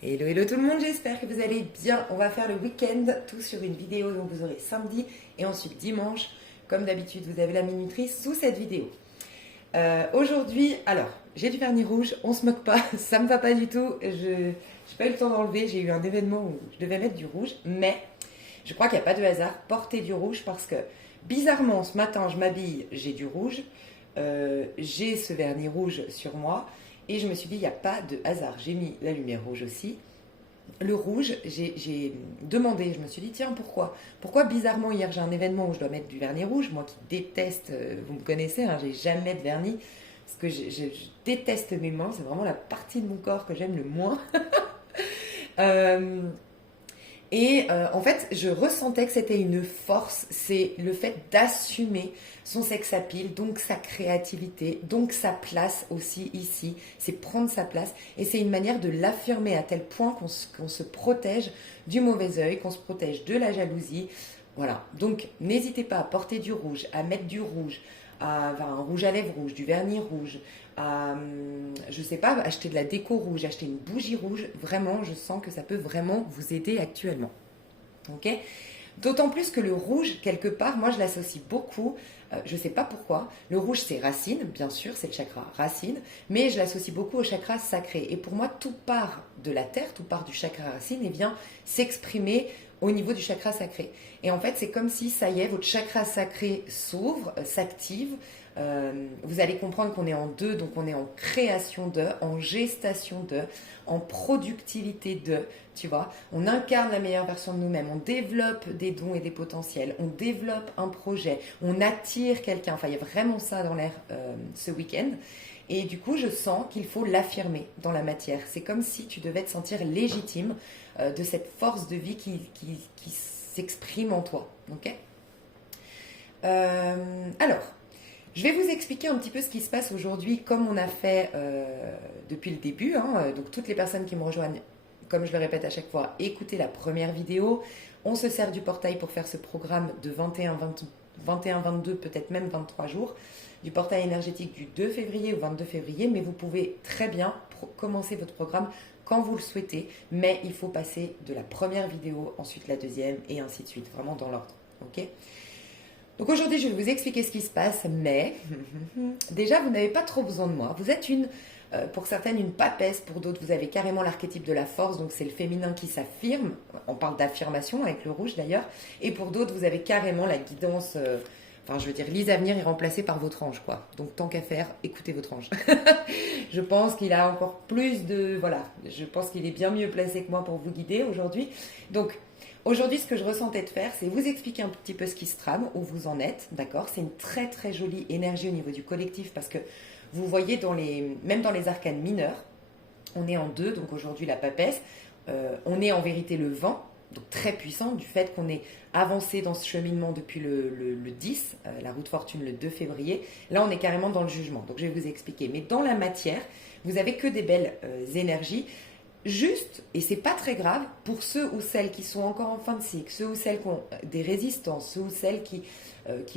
Hello, hello tout le monde, j'espère que vous allez bien. On va faire le week-end, tout sur une vidéo, donc vous aurez samedi et ensuite dimanche. Comme d'habitude, vous avez la minutrice sous cette vidéo. Aujourd'hui, alors, j'ai du vernis rouge, on se moque pas, ça me va pas du tout. Je n'ai pas eu le temps d'enlever, j'ai eu un événement où je devais mettre du rouge, mais je crois qu'il n'y a pas de hasard. Portez du rouge parce que bizarrement, ce matin, je m'habille, j'ai du rouge, j'ai ce vernis rouge sur moi. Et je me suis dit, il n'y a pas de hasard. J'ai mis la lumière rouge aussi. Le rouge, j'ai demandé, je me suis dit, tiens, pourquoi? Pourquoi bizarrement, hier, j'ai un événement où je dois mettre du vernis rouge. Moi qui déteste, vous me connaissez, hein, j'ai jamais de vernis. Parce que je déteste mes mains, c'est vraiment la partie de mon corps que j'aime le moins. Euh, en fait, je ressentais que c'était une force, c'est le fait d'assumer son sex appeal, donc sa créativité, donc sa place aussi ici, c'est prendre sa place et c'est une manière de l'affirmer à tel point qu'on se protège du mauvais œil, qu'on se protège de la jalousie. Voilà, donc n'hésitez pas à porter du rouge, à mettre du rouge, un rouge à lèvres rouge, du vernis rouge, je sais pas, acheter de la déco rouge, acheter une bougie rouge. Vraiment, je sens que ça peut vraiment vous aider actuellement. Ok? D'autant plus que le rouge, quelque part, moi je l'associe beaucoup, je ne sais pas pourquoi. Le rouge c'est racine, bien sûr, c'est le chakra racine, mais je l'associe beaucoup au chakra sacré. Et pour moi, tout part de la terre, tout part du chakra racine et vient s'exprimer au niveau du chakra sacré. Et en fait, c'est comme si, ça y est, votre chakra sacré s'ouvre, s'active. Vous allez comprendre qu'on est en deux, donc on est en création de, en gestation de, en productivité de, tu vois. On incarne la meilleure version de nous-mêmes, on développe des dons et des potentiels, on développe un projet, on attire quelqu'un. Enfin, il y a vraiment ça dans l'air ce week-end. Et du coup, je sens qu'il faut l'affirmer dans la matière. C'est comme si tu devais te sentir légitime de cette force de vie qui s'exprime en toi. Ok? Alors, je vais vous expliquer un petit peu ce qui se passe aujourd'hui, comme on a fait depuis le début. Hein. Donc, toutes les personnes qui me rejoignent, comme je le répète à chaque fois, écoutez la première vidéo. On se sert du portail pour faire ce programme de 21, 22, peut-être même 23 jours, du portail énergétique du 2 février au 22 février. Mais vous pouvez très bien commencer votre programme quand vous le souhaitez. Mais il faut passer de la première vidéo, ensuite la deuxième, et ainsi de suite, vraiment dans l'ordre. Ok ? Donc aujourd'hui, je vais vous expliquer ce qui se passe, mais déjà, vous n'avez pas trop besoin de moi. Vous êtes pour certaines, une papesse, pour d'autres, vous avez carrément l'archétype de la force, donc c'est le féminin qui s'affirme. On parle d'affirmation avec le rouge d'ailleurs. Et pour d'autres, vous avez carrément la guidance, enfin je veux dire, Lise Avenir est remplacée par votre ange, quoi. Donc tant qu'à faire, écoutez votre ange. Je pense qu'il a encore plus de... Voilà, je pense qu'il est bien mieux placé que moi pour vous guider aujourd'hui. Donc... Aujourd'hui, ce que je ressentais de faire, c'est vous expliquer un petit peu ce qui se trame, où vous en êtes, d'accord? C'est une très très jolie énergie au niveau du collectif parce que vous voyez, même dans les arcanes mineurs, on est en deux, donc aujourd'hui la papesse, on est en vérité le vent, donc très puissant, du fait qu'on est avancé dans ce cheminement depuis le 10, la route fortune le 2 février. Là, on est carrément dans le jugement, donc je vais vous expliquer. Mais dans la matière, vous n'avez que des belles énergies. Juste, et c'est pas très grave, pour ceux ou celles qui sont encore en fin de cycle, ceux ou celles qui ont des résistances, ceux ou celles qui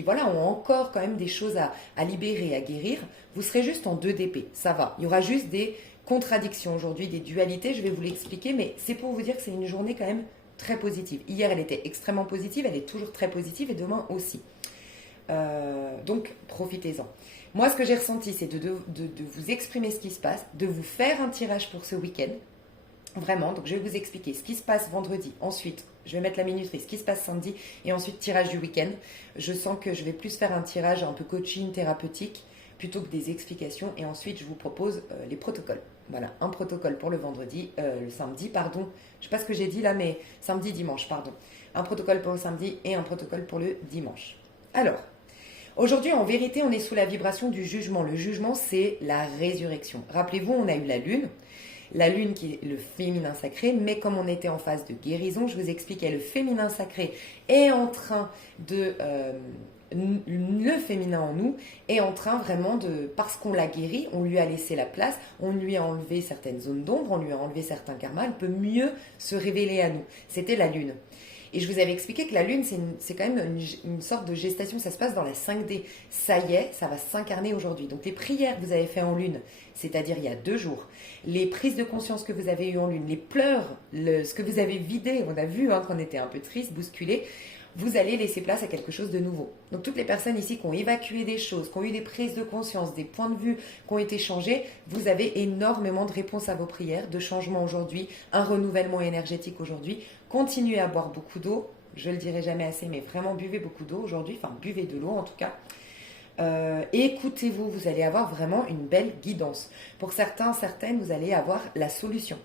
voilà, ont encore quand même des choses à libérer, à guérir, vous serez juste en 2 d'épée, ça va. Il y aura juste des contradictions aujourd'hui, des dualités, je vais vous l'expliquer, mais c'est pour vous dire que c'est une journée quand même très positive. Hier, elle était extrêmement positive, elle est toujours très positive et demain aussi. Donc, profitez-en. Moi, ce que j'ai ressenti, c'est de vous exprimer ce qui se passe, de vous faire un tirage pour ce week-end. Vraiment, donc je vais vous expliquer ce qui se passe vendredi. Ensuite, je vais mettre la minuterie, ce qui se passe samedi. Et ensuite, tirage du week-end. Je sens que je vais plus faire un tirage un peu coaching, thérapeutique, plutôt que des explications. Et ensuite, je vous propose les protocoles. Voilà, un protocole pour le samedi, pardon. Je ne sais pas ce que j'ai dit là, mais samedi, dimanche, pardon. Un protocole pour le samedi et un protocole pour le dimanche. Alors, aujourd'hui, en vérité, on est sous la vibration du jugement. Le jugement, c'est la résurrection. Rappelez-vous, on a eu la lune. La lune qui est le féminin sacré, mais comme on était en phase de guérison, je vous expliquais, le féminin sacré est en train de... le féminin en nous est en train vraiment de... Parce qu'on l'a guéri, on lui a laissé la place, on lui a enlevé certaines zones d'ombre, on lui a enlevé certains karmas, elle peut mieux se révéler à nous. C'était la lune. Et je vous avais expliqué que la Lune, c'est quand même une sorte de gestation, ça se passe dans la 5D. Ça y est, ça va s'incarner aujourd'hui. Donc les prières que vous avez faites en Lune, c'est-à-dire il y a 2 jours, les prises de conscience que vous avez eues en Lune, les pleurs, ce que vous avez vidé, on a vu qu'on était un peu triste, bousculé, vous allez laisser place à quelque chose de nouveau. Donc toutes les personnes ici qui ont évacué des choses, qui ont eu des prises de conscience, des points de vue qui ont été changés, vous avez énormément de réponses à vos prières, de changements aujourd'hui, un renouvellement énergétique aujourd'hui. Continuez à boire beaucoup d'eau, je le dirai jamais assez, mais vraiment buvez beaucoup d'eau aujourd'hui, enfin buvez de l'eau en tout cas. Écoutez-vous, vous allez avoir vraiment une belle guidance. Pour certains, certaines, vous allez avoir la solution.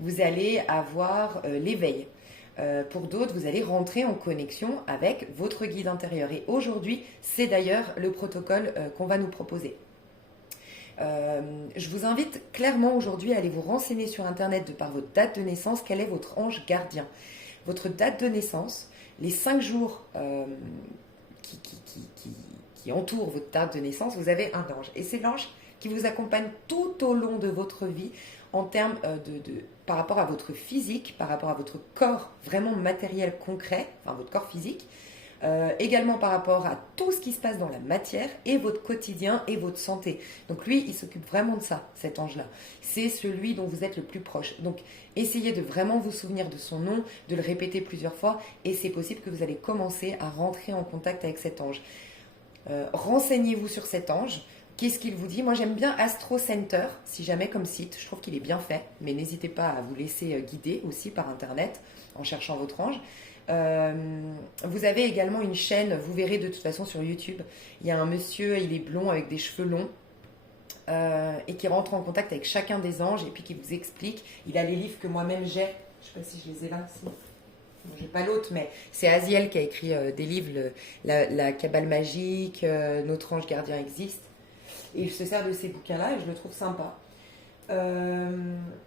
Vous allez avoir l'éveil. Pour d'autres, vous allez rentrer en connexion avec votre guide intérieur. Et aujourd'hui, c'est d'ailleurs le protocole qu'on va nous proposer. Je vous invite clairement aujourd'hui à aller vous renseigner sur Internet de par votre date de naissance, quel est votre ange gardien. Votre date de naissance, les 5 jours qui entourent votre date de naissance, vous avez un ange. Et c'est l'ange qui vous accompagne tout au long de votre vie en termes par rapport à votre physique, par rapport à votre corps vraiment matériel concret, enfin votre corps physique, également par rapport à tout ce qui se passe dans la matière et votre quotidien et votre santé. Donc lui, il s'occupe vraiment de ça, cet ange-là. C'est celui dont vous êtes le plus proche. Donc essayez de vraiment vous souvenir de son nom, de le répéter plusieurs fois et c'est possible que vous allez commencer à rentrer en contact avec cet ange. Renseignez-vous sur cet ange. Qu'est-ce qu'il vous dit? Moi, j'aime bien Astro Center, si jamais comme site. Je trouve qu'il est bien fait, mais n'hésitez pas à vous laisser guider aussi par Internet en cherchant votre ange. Vous avez également une chaîne, vous verrez de toute façon sur YouTube. Il y a un monsieur, il est blond avec des cheveux longs et qui rentre en contact avec chacun des anges et puis qui vous explique. Il a les livres que moi-même j'ai. Je ne sais pas si je les ai là aussi. Bon, j'ai pas l'autre, mais c'est Aziel qui a écrit des livres, la Kabbale magique, Notre ange gardien existe. Et il se sert de ces bouquins-là et je le trouve sympa.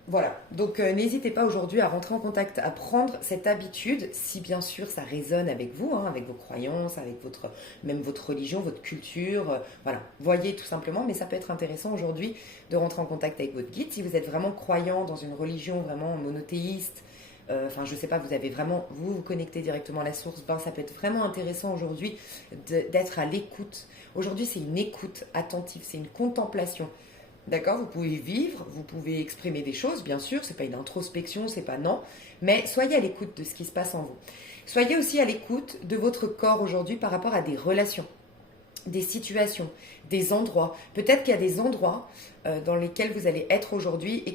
Voilà, donc n'hésitez pas aujourd'hui à rentrer en contact, à prendre cette habitude, si bien sûr ça résonne avec vous, avec vos croyances, avec même votre religion, votre culture, voilà, voyez tout simplement, mais ça peut être intéressant aujourd'hui de rentrer en contact avec votre guide. Si vous êtes vraiment croyant dans une religion vraiment monothéiste, enfin je sais pas, vous avez vraiment, vous connectez directement à la source, ça peut être vraiment intéressant aujourd'hui d'être à l'écoute. Aujourd'hui c'est une écoute attentive, c'est une contemplation. D'accord, vous pouvez vivre, vous pouvez exprimer des choses, bien sûr, c'est pas une introspection, c'est pas non, mais soyez à l'écoute de ce qui se passe en vous. Soyez aussi à l'écoute de votre corps aujourd'hui par rapport à des relations, des situations, des endroits. Peut-être qu'il y a des endroits dans lesquels vous allez être aujourd'hui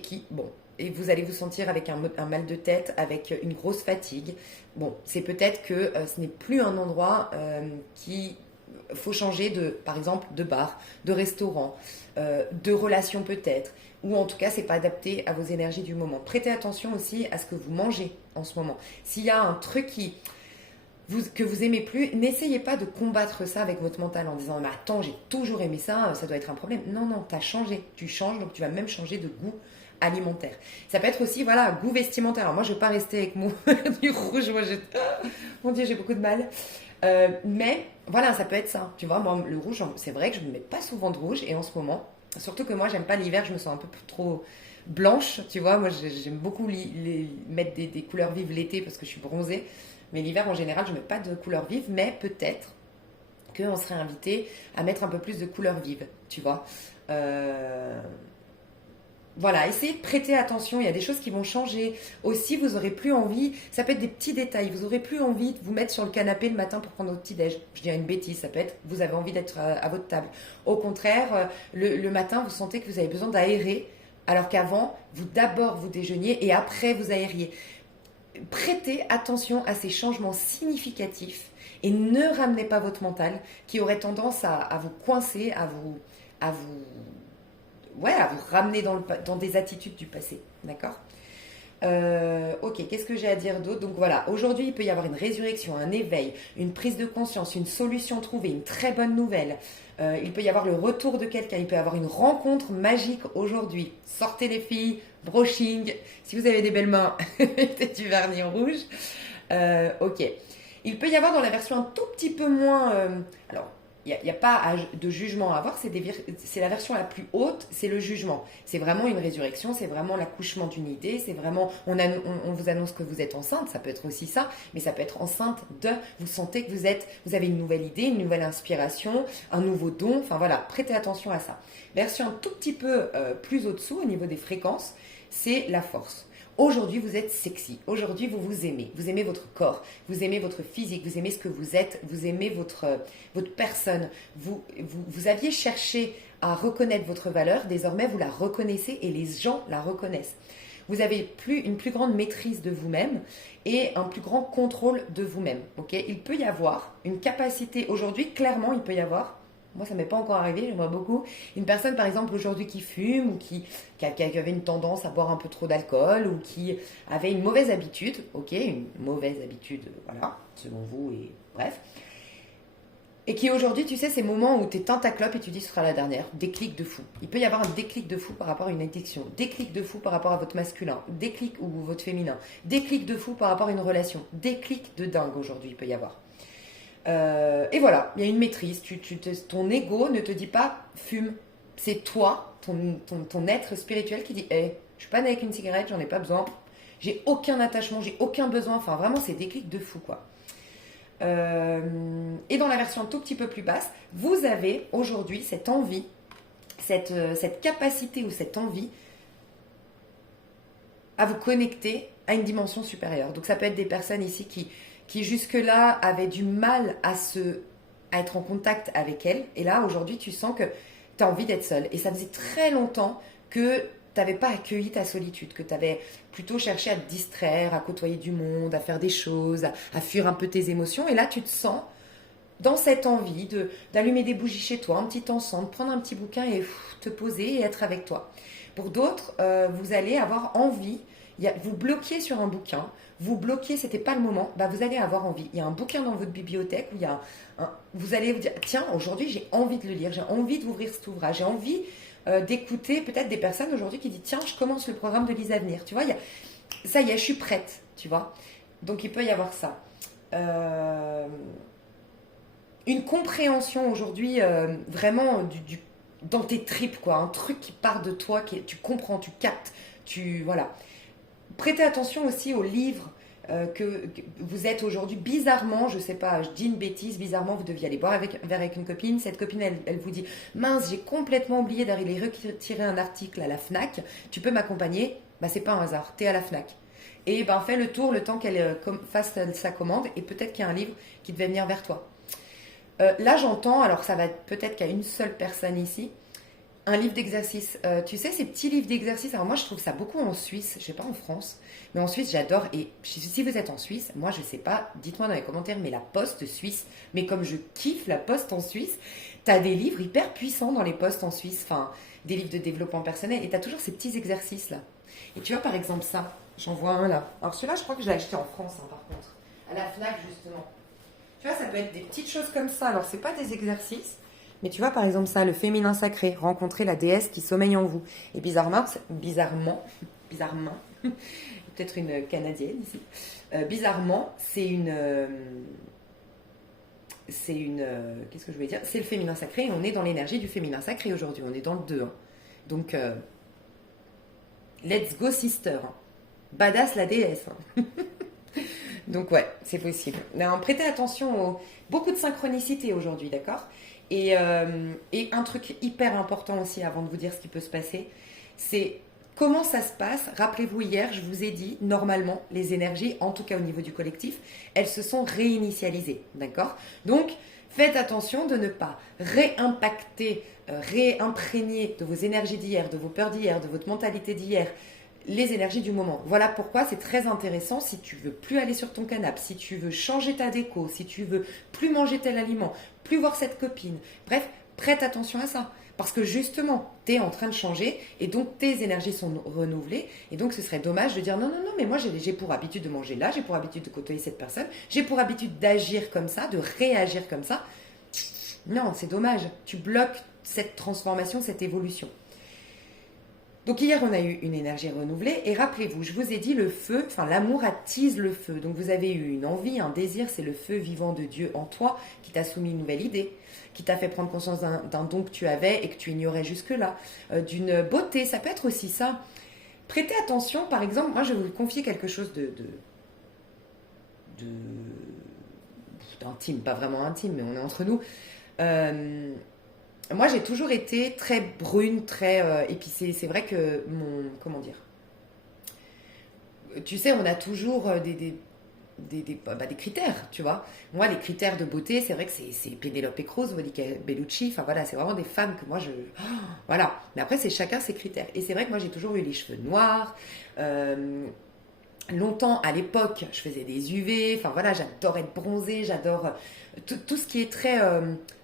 et vous allez vous sentir avec un mal de tête, avec une grosse fatigue. Bon, c'est peut-être que ce n'est plus un endroit qui faut changer par exemple, de bar, de restaurant, de relation peut-être, ou en tout cas, c'est pas adapté à vos énergies du moment. Prêtez attention aussi à ce que vous mangez en ce moment. S'il y a un truc que vous aimez plus, n'essayez pas de combattre ça avec votre mental en disant « Mais attends, j'ai toujours aimé ça, ça doit être un problème. » Non, non, tu as changé. Tu changes, donc tu vas même changer de goût alimentaire. Ça peut être aussi, voilà, goût vestimentaire. Alors moi, je ne vais pas rester avec du rouge. Moi, mon Dieu, j'ai beaucoup de mal. Mais voilà, ça peut être ça. Tu vois, moi, le rouge, c'est vrai que je ne mets pas souvent de rouge. Et en ce moment, surtout que moi, j'aime pas l'hiver, je me sens un peu trop blanche. Tu vois, moi, j'aime beaucoup mettre des couleurs vives l'été parce que je suis bronzée. Mais l'hiver, en général, je ne mets pas de couleurs vives. Mais peut-être qu'on serait invité à mettre un peu plus de couleurs vives. Tu vois. Voilà, essayez de prêter attention, il y a des choses qui vont changer. Aussi, vous n'aurez plus envie, ça peut être des petits détails, vous n'aurez plus envie de vous mettre sur le canapé le matin pour prendre votre petit-déj. Je dirais une bêtise, ça peut être, vous avez envie d'être à votre table. Au contraire, le matin, vous sentez que vous avez besoin d'aérer, alors qu'avant, d'abord vous déjeuniez et après vous aériez. Prêtez attention à ces changements significatifs et ne ramenez pas votre mental qui aurait tendance à vous coincer, à vous ramener dans des attitudes du passé, d'accord? Ok, qu'est-ce que j'ai à dire d'autre? Donc voilà, aujourd'hui, il peut y avoir une résurrection, un éveil, une prise de conscience, une solution trouvée, une très bonne nouvelle. Il peut y avoir le retour de quelqu'un, il peut y avoir une rencontre magique aujourd'hui. Sortez les filles, brushing, si vous avez des belles mains, mettez du vernis rouge. Ok. Il peut y avoir dans la version un tout petit peu moins... alors, y a pas de jugement à avoir, c'est la version la plus haute, c'est le jugement. C'est vraiment une résurrection, c'est vraiment l'accouchement d'une idée, c'est vraiment, on vous annonce que vous êtes enceinte, ça peut être aussi ça, mais ça peut être enceinte vous sentez que vous avez une nouvelle idée, une nouvelle inspiration, un nouveau don, enfin voilà, prêtez attention à ça. Version un tout petit peu plus au-dessous, au niveau des fréquences, c'est la force. Aujourd'hui, vous êtes sexy. Aujourd'hui, vous vous aimez. Vous aimez votre corps. Vous aimez votre physique. Vous aimez ce que vous êtes. Vous aimez votre personne. Vous aviez cherché à reconnaître votre valeur. Désormais, vous la reconnaissez et les gens la reconnaissent. Vous avez une plus grande maîtrise de vous-même et un plus grand contrôle de vous-même. Okay, il peut y avoir une capacité. Aujourd'hui, clairement, il peut y avoir. Moi, ça ne m'est pas encore arrivé, j'aimerais beaucoup. Une personne, par exemple, aujourd'hui qui fume ou qui avait une tendance à boire un peu trop d'alcool ou qui avait une mauvaise habitude, ok, une mauvaise habitude, voilà, selon vous, et bref. Et qui aujourd'hui, tu sais, ces moments où tu éteins ta clope et tu dis ce sera la dernière, déclic de fou. Il peut y avoir un déclic de fou par rapport à une addiction, déclic de fou par rapport à votre masculin, déclic ou votre féminin, déclic de fou par rapport à une relation, déclic de dingue aujourd'hui, il peut y avoir. Et voilà, il y a une maîtrise. Ton ego ne te dit pas fume. C'est toi, ton être spirituel qui dit hey, je suis pas née avec une cigarette, j'en ai pas besoin. J'ai aucun attachement, j'ai aucun besoin. Enfin, vraiment, c'est des clics de fou, quoi. Et dans la version un tout petit peu plus basse, vous avez aujourd'hui cette envie, cette capacité ou cette envie à vous connecter à une dimension supérieure. Donc, ça peut être des personnes ici qui jusque-là avaient du mal à être en contact avec elle. Et là, aujourd'hui, tu sens que tu as envie d'être seule. Et ça faisait très longtemps que tu n'avais pas accueilli ta solitude, que tu avais plutôt cherché à te distraire, à côtoyer du monde, à faire des choses, à fuir un peu tes émotions. Et là, tu te sens dans cette envie d'allumer des bougies chez toi, un petit encens, de prendre un petit bouquin et te poser et être avec toi. Pour d'autres, vous allez avoir envie, vous bloquiez sur un bouquin, vous bloquiez, c'était pas le moment, bah vous allez avoir envie. Il y a un bouquin dans votre bibliothèque où vous allez vous dire, tiens, aujourd'hui j'ai envie de le lire, j'ai envie d'ouvrir cet ouvrage, j'ai envie d'écouter peut-être des personnes aujourd'hui qui disent, tiens, je commence le programme de Lise Avenir. Tu vois, ça y est, je suis prête, tu vois. Donc il peut y avoir ça. Une compréhension aujourd'hui vraiment dans tes tripes, quoi, un truc qui part de toi, tu comprends, tu captes, voilà. Prêtez attention aussi aux livres que vous êtes aujourd'hui. Bizarrement, je sais pas, je dis une bêtise, bizarrement, vous deviez aller boire un verre avec une copine. Cette copine, elle vous dit, mince, j'ai complètement oublié d'aller retirer un article à la FNAC. Tu peux m'accompagner? Bah, c'est pas un hasard, t'es à la FNAC. Et ben, fais le tour le temps qu'elle fasse sa commande et peut-être qu'il y a un livre qui devait venir vers toi. Là, j'entends, alors ça va être peut-être qu'il y a une seule personne ici, un livre d'exercice. Tu sais, ces petits livres d'exercice, alors moi je trouve ça beaucoup en Suisse, je sais pas en France, mais en Suisse j'adore. Et si vous êtes en Suisse, moi je sais pas, dites-moi dans les commentaires, mais la poste suisse, mais comme je kiffe la poste en Suisse, t'as des livres hyper puissants dans les postes en Suisse, enfin des livres de développement personnel, et t'as toujours ces petits exercices là. Et tu vois par exemple ça, j'en vois un là. Alors celui-là je crois que je l'ai acheté en France par contre, à la FNAC justement. Tu vois, ça peut être des petites choses comme ça. Alors, c'est pas des exercices, mais tu vois, par exemple, ça, le féminin sacré, rencontrer la déesse qui sommeille en vous. Et bizarrement, peut-être une Canadienne ici, bizarrement, qu'est-ce que je voulais dire? C'est le féminin sacré et on est dans l'énergie du féminin sacré aujourd'hui. On est dans le 2. Hein. Donc, let's go sister. Badass la déesse. Hein. Donc ouais, c'est possible. Non, prêtez attention beaucoup de synchronicité aujourd'hui, d'accord ? Et un truc hyper important aussi avant de vous dire ce qui peut se passer, c'est comment ça se passe. Rappelez-vous, hier, je vous ai dit, normalement, les énergies, en tout cas au niveau du collectif, elles se sont réinitialisées, d'accord ? Donc, faites attention de ne pas réimpacter, réimprégner de vos énergies d'hier, de vos peurs d'hier, de votre mentalité d'hier, les énergies du moment. Voilà pourquoi c'est très intéressant si tu veux plus aller sur ton canapé, si tu veux changer ta déco, si tu veux plus manger tel aliment, plus voir cette copine. Bref, prête attention à ça. Parce que justement, tu es en train de changer et donc tes énergies sont renouvelées. Et donc, ce serait dommage de dire non, mais moi j'ai pour habitude de manger là, j'ai pour habitude de côtoyer cette personne, j'ai pour habitude d'agir comme ça, de réagir comme ça. Non, c'est dommage. Tu bloques cette transformation, cette évolution. Donc hier, on a eu une énergie renouvelée et rappelez-vous, je vous ai dit le feu, enfin l'amour attise le feu. Donc vous avez eu une envie, un désir, c'est le feu vivant de Dieu en toi qui t'a soumis une nouvelle idée, qui t'a fait prendre conscience d'un don que tu avais et que tu ignorais jusque-là, d'une beauté, ça peut être aussi ça. Prêtez attention, par exemple, moi je vais vous confier quelque chose de- d'intime, pas vraiment intime, mais on est entre nous. Euh, Moi, j'ai toujours été très brune, très épicée. C'est vrai que mon. Comment dire. Tu sais, on a toujours des critères, tu vois. Moi, les critères de beauté, c'est vrai que c'est Penelope Cruz, Monica Bellucci. Enfin, voilà, c'est vraiment des femmes que moi, je. Oh, voilà. Mais après, c'est chacun ses critères. Et c'est vrai que moi, j'ai toujours eu les cheveux noirs. euh, Longtemps, à l'époque, je faisais des UV. Enfin voilà, j'adore être bronzée, j'adore tout ce qui est très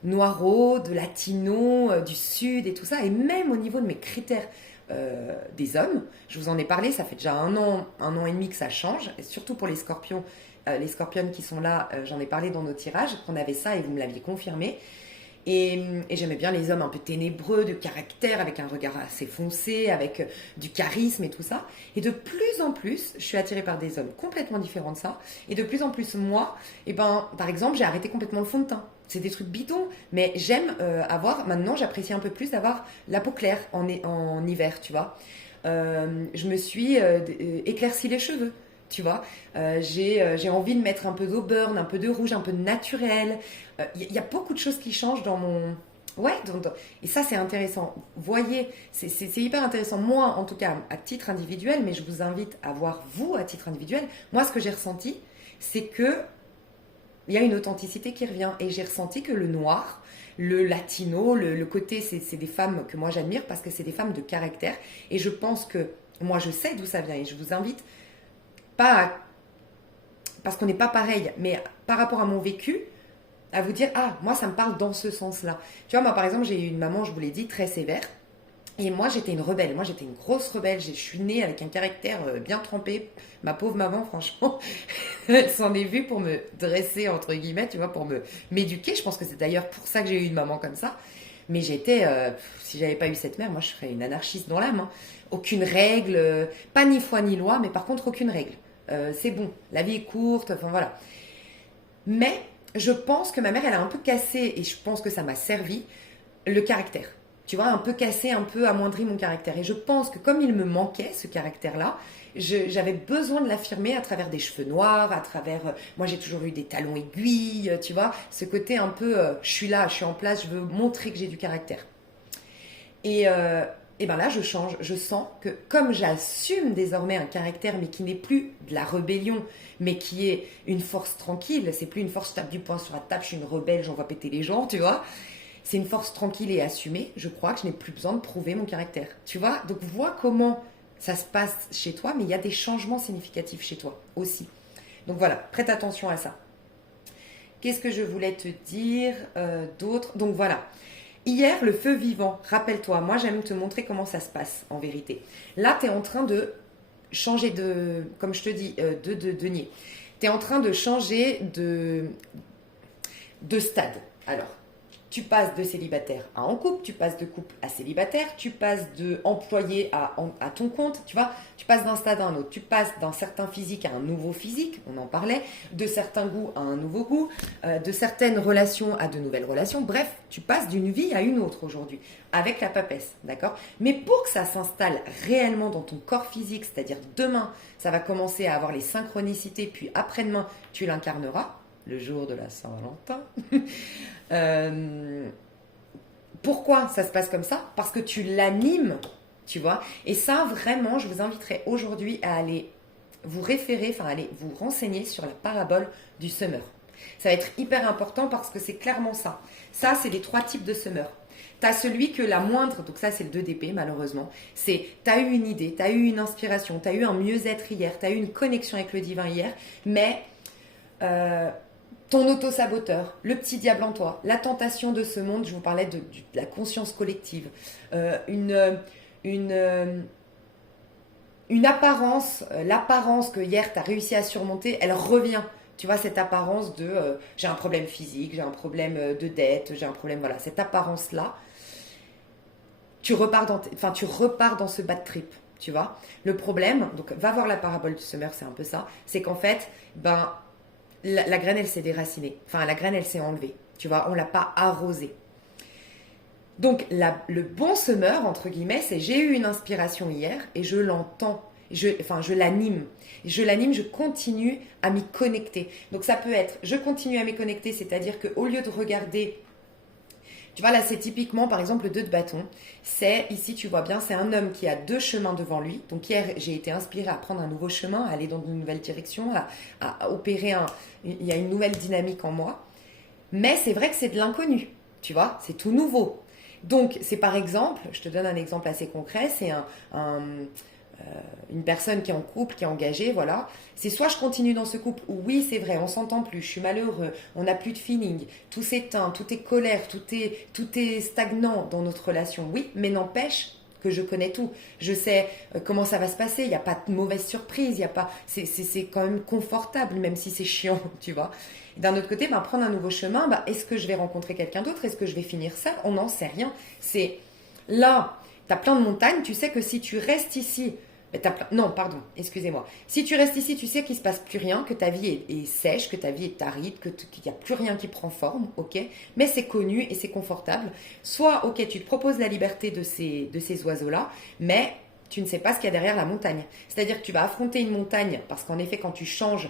noiro, de latino, du sud et tout ça. Et même au niveau de mes critères des hommes, je vous en ai parlé, ça fait déjà un an et demi que ça change. Et surtout pour les scorpions, les scorpionnes qui sont là, j'en ai parlé dans nos tirages, qu'on avait ça et vous me l'aviez confirmé. Et j'aimais bien les hommes un peu ténébreux, de caractère, avec un regard assez foncé, avec du charisme et tout ça. Et de plus en plus, je suis attirée par des hommes complètement différents de ça. Et de plus en plus, moi, par exemple, j'ai arrêté complètement le fond de teint. C'est des trucs bidons, mais j'aime maintenant, j'apprécie un peu plus d'avoir la peau claire en hiver, tu vois. Je me suis éclairci les cheveux. Tu vois, j'ai envie de mettre un peu d'auburn, un peu de rouge, un peu de naturel. Y a beaucoup de choses qui changent dans mon. Ouais, et ça c'est intéressant. Voyez, c'est hyper intéressant. Moi, en tout cas, à titre individuel, mais je vous invite à voir vous à titre individuel. Moi, ce que j'ai ressenti, c'est que il y a une authenticité qui revient. Et j'ai ressenti que le noir, le latino, le côté, c'est des femmes que moi j'admire parce que c'est des femmes de caractère. Et je pense que moi, je sais d'où ça vient. Et je vous invite pas parce qu'on n'est pas pareil, mais par rapport à mon vécu, à vous dire, ah, moi, ça me parle dans ce sens-là. Tu vois, moi, par exemple, j'ai eu une maman, je vous l'ai dit, très sévère. Et moi, j'étais une rebelle. Moi, j'étais une grosse rebelle. Je suis née avec un caractère bien trempé. Ma pauvre maman, franchement, elle s'en est vue pour me dresser, entre guillemets, tu vois, pour m'éduquer. Je pense que c'est d'ailleurs pour ça que j'ai eu une maman comme ça. Mais j'étais, si j'avais pas eu cette mère, moi, je serais une anarchiste dans l'âme, hein. Aucune règle, pas ni foi ni loi, mais par contre, aucune règle. C'est bon, la vie est courte, enfin voilà. Mais je pense que ma mère, elle a un peu cassé, et je pense que ça m'a servi, le caractère. Tu vois, un peu cassé, un peu amoindri mon caractère. Et je pense que comme il me manquait ce caractère-là, j'avais besoin de l'affirmer à travers des cheveux noirs, à travers. Moi, j'ai toujours eu des talons aiguilles, tu vois, ce côté un peu, je suis là, je suis en place, je veux montrer que j'ai du caractère. Et ben là, je change. Je sens que comme j'assume désormais un caractère, mais qui n'est plus de la rébellion, mais qui est une force tranquille, c'est plus une force, je tape du poing sur la table, je suis une rebelle, j'envoie péter les gens, tu vois. C'est une force tranquille et assumée. Je crois que je n'ai plus besoin de prouver mon caractère. Tu vois. Donc vois comment ça se passe chez toi, mais il y a des changements significatifs chez toi aussi. Donc voilà, prête attention à ça. Qu'est-ce que je voulais te dire d'autre? Donc voilà. Hier, le feu vivant, rappelle-toi, moi j'aime te montrer comment ça se passe en vérité. Là, tu es en train de changer de, comme je te dis, de nier. Tu es en train de changer de stade. Alors, tu passes de célibataire à en couple, tu passes de couple à célibataire, tu passes de employé à ton compte, tu vois, tu passes d'un stade à un autre, tu passes d'un certain physique à un nouveau physique, on en parlait, de certains goûts à un nouveau goût, de certaines relations à de nouvelles relations, bref, tu passes d'une vie à une autre aujourd'hui, avec la papesse, d'accord? Mais pour que ça s'installe réellement dans ton corps physique, c'est-à-dire demain, ça va commencer à avoir les synchronicités, puis après-demain, tu l'incarneras, le jour de la Saint-Valentin. Euh, Pourquoi ça se passe comme ça? Parce que tu l'animes, tu vois. Et ça, vraiment, je vous inviterai aujourd'hui à aller vous référer, enfin, aller vous renseigner sur la parabole du summer. Ça va être hyper important parce que c'est clairement ça. Ça, c'est les 3 types de summer. Tu as celui que la moindre, donc ça c'est le 2 d'épée malheureusement, c'est tu as eu une idée, tu as eu une inspiration, tu as eu un mieux-être hier, tu as eu une connexion avec le divin hier, mais euh, ton auto-saboteur, le petit diable en toi, la tentation de ce monde, je vous parlais de la conscience collective, une, euh, une apparence, l'apparence que hier tu as réussi à surmonter, elle revient. Tu vois, cette apparence de j'ai un problème physique, j'ai un problème de dette, j'ai un problème, voilà, cette apparence-là, tu repars dans ce bad trip, tu vois. Le problème, donc va voir la parabole du semeur, c'est un peu ça, c'est qu'en fait, ben, la graine, elle s'est déracinée. Enfin, la graine, elle s'est enlevée, tu vois, on l'a pas arrosée. Donc, le bon semeur, entre guillemets, c'est j'ai eu une inspiration hier et je l'entends. Je l'anime. Je continue à m'y connecter. Donc, ça peut être, je continue à m'y connecter, c'est-à-dire qu'au lieu de regarder, tu vois, là, c'est typiquement, par exemple, le 2 de bâton. C'est, ici, tu vois bien, c'est un homme qui a deux chemins devant lui. Donc, hier, j'ai été inspirée à prendre un nouveau chemin, à aller dans une nouvelle direction, à opérer il y a une nouvelle dynamique en moi. Mais c'est vrai que c'est de l'inconnu, tu vois, c'est tout nouveau. Donc, c'est par exemple, je te donne un exemple assez concret, c'est une personne qui est en couple, qui est engagée, voilà. C'est soit je continue dans ce couple où oui, c'est vrai, on s'entend plus, je suis malheureux, on n'a plus de feeling, tout s'éteint, tout est colère, tout est stagnant dans notre relation, oui, mais n'empêche que je connais tout. Je sais comment ça va se passer, il n'y a pas de mauvaise surprise, il y a pas, c'est quand même confortable, même si c'est chiant, tu vois. D'un autre côté, ben, prendre un nouveau chemin, ben, est-ce que je vais rencontrer quelqu'un d'autre? Est-ce que je vais finir seule? On n'en sait rien. C'est là, tu as plein de montagnes, tu sais que si tu restes ici, non, pardon, excusez-moi. Si tu restes ici, tu sais qu'il ne se passe plus rien, que ta vie est sèche, que ta vie est aride, qu'il n'y a plus rien qui prend forme, ok? Mais c'est connu et c'est confortable. Soit, ok, tu te proposes la liberté de ces oiseaux-là, mais tu ne sais pas ce qu'il y a derrière la montagne. C'est-à-dire que tu vas affronter une montagne, parce qu'en effet, quand tu changes,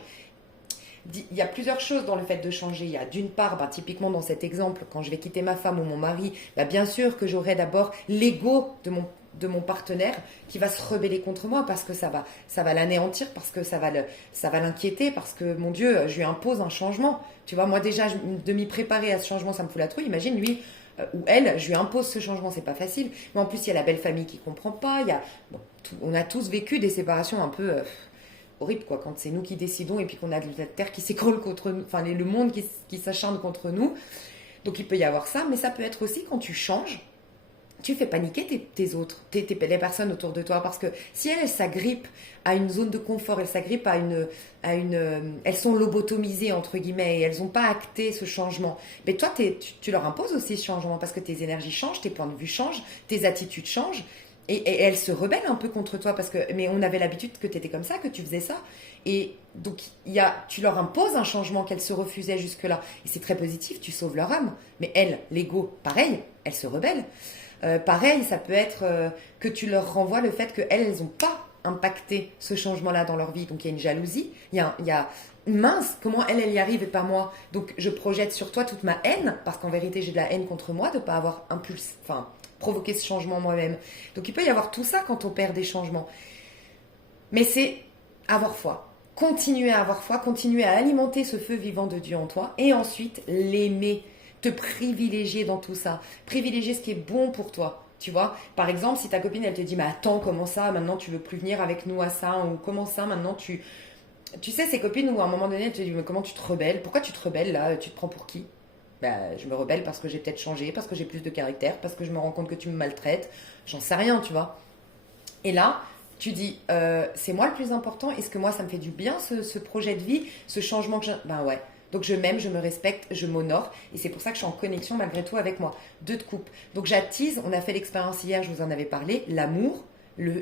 il y a plusieurs choses dans le fait de changer. Il y a d'une part, bah, typiquement dans cet exemple, quand je vais quitter ma femme ou mon mari, bah, bien sûr que j'aurai d'abord l'ego de mon partenaire qui va se rebeller contre moi parce que ça va l'anéantir, parce que ça va l'inquiéter, parce que mon Dieu, je lui impose un changement. Tu vois, moi déjà, de m'y préparer à ce changement, ça me fout la trouille. Imagine lui ou elle, je lui impose ce changement, c'est pas facile. Mais en plus, il y a la belle famille qui comprend pas. On a tous vécu des séparations un peu horrible, quoi, quand c'est nous qui décidons et puis qu'on a la terre qui s'écroule contre nous, enfin le monde qui s'acharne contre nous. Donc il peut y avoir ça, mais ça peut être aussi quand tu changes, tu fais paniquer les personnes autour de toi, parce que si elles s'agrippent à une zone de confort, elles s'agrippent elles sont lobotomisées entre guillemets et elles n'ont pas acté ce changement. Mais toi, tu leur imposes aussi ce changement parce que tes énergies changent, tes points de vue changent, tes attitudes changent. Et elle se rebelle un peu contre toi mais on avait l'habitude que tu étais comme ça, que tu faisais ça. Et donc, tu leur imposes un changement qu'elles se refusaient jusque-là. Et c'est très positif, tu sauves leur âme. Mais elles, l'ego, pareil, elles se rebellent. Pareil, ça peut être que tu leur renvoies le fait qu'elles n'ont pas impacté ce changement-là dans leur vie. Donc, il y a une jalousie, il y a mince, comment elle y arrive et pas moi. Donc, je projette sur toi toute ma haine, parce qu'en vérité, j'ai de la haine contre moi de ne pas avoir provoquer ce changement moi-même. Donc il peut y avoir tout ça quand on perd des changements. Mais c'est avoir foi. Continuer à avoir foi, continuer à alimenter ce feu vivant de Dieu en toi et ensuite l'aimer, te privilégier dans tout ça. Privilégier ce qui est bon pour toi. Tu vois, par exemple, si ta copine elle te dit mais attends, comment ça maintenant tu veux plus venir avec nous à ça, ou comment ça maintenant tu sais, ces copines où à un moment donné elle te dit mais comment tu te rebelles, pourquoi tu te rebelles là, tu te prends pour qui? Bah, je me rebelle parce que j'ai peut-être changé, parce que j'ai plus de caractère, parce que je me rends compte que tu me maltraites. J'en sais rien, tu vois. Et là, tu dis, c'est moi le plus important. Est-ce que moi, ça me fait du bien, ce projet de vie, ce changement que j'ai... Ben ouais. Donc je m'aime, je me respecte, je m'honore. Et c'est pour ça que je suis en connexion malgré tout avec moi. 2 de coupe. Donc j'attise, on a fait l'expérience hier, je vous en avais parlé, l'amour.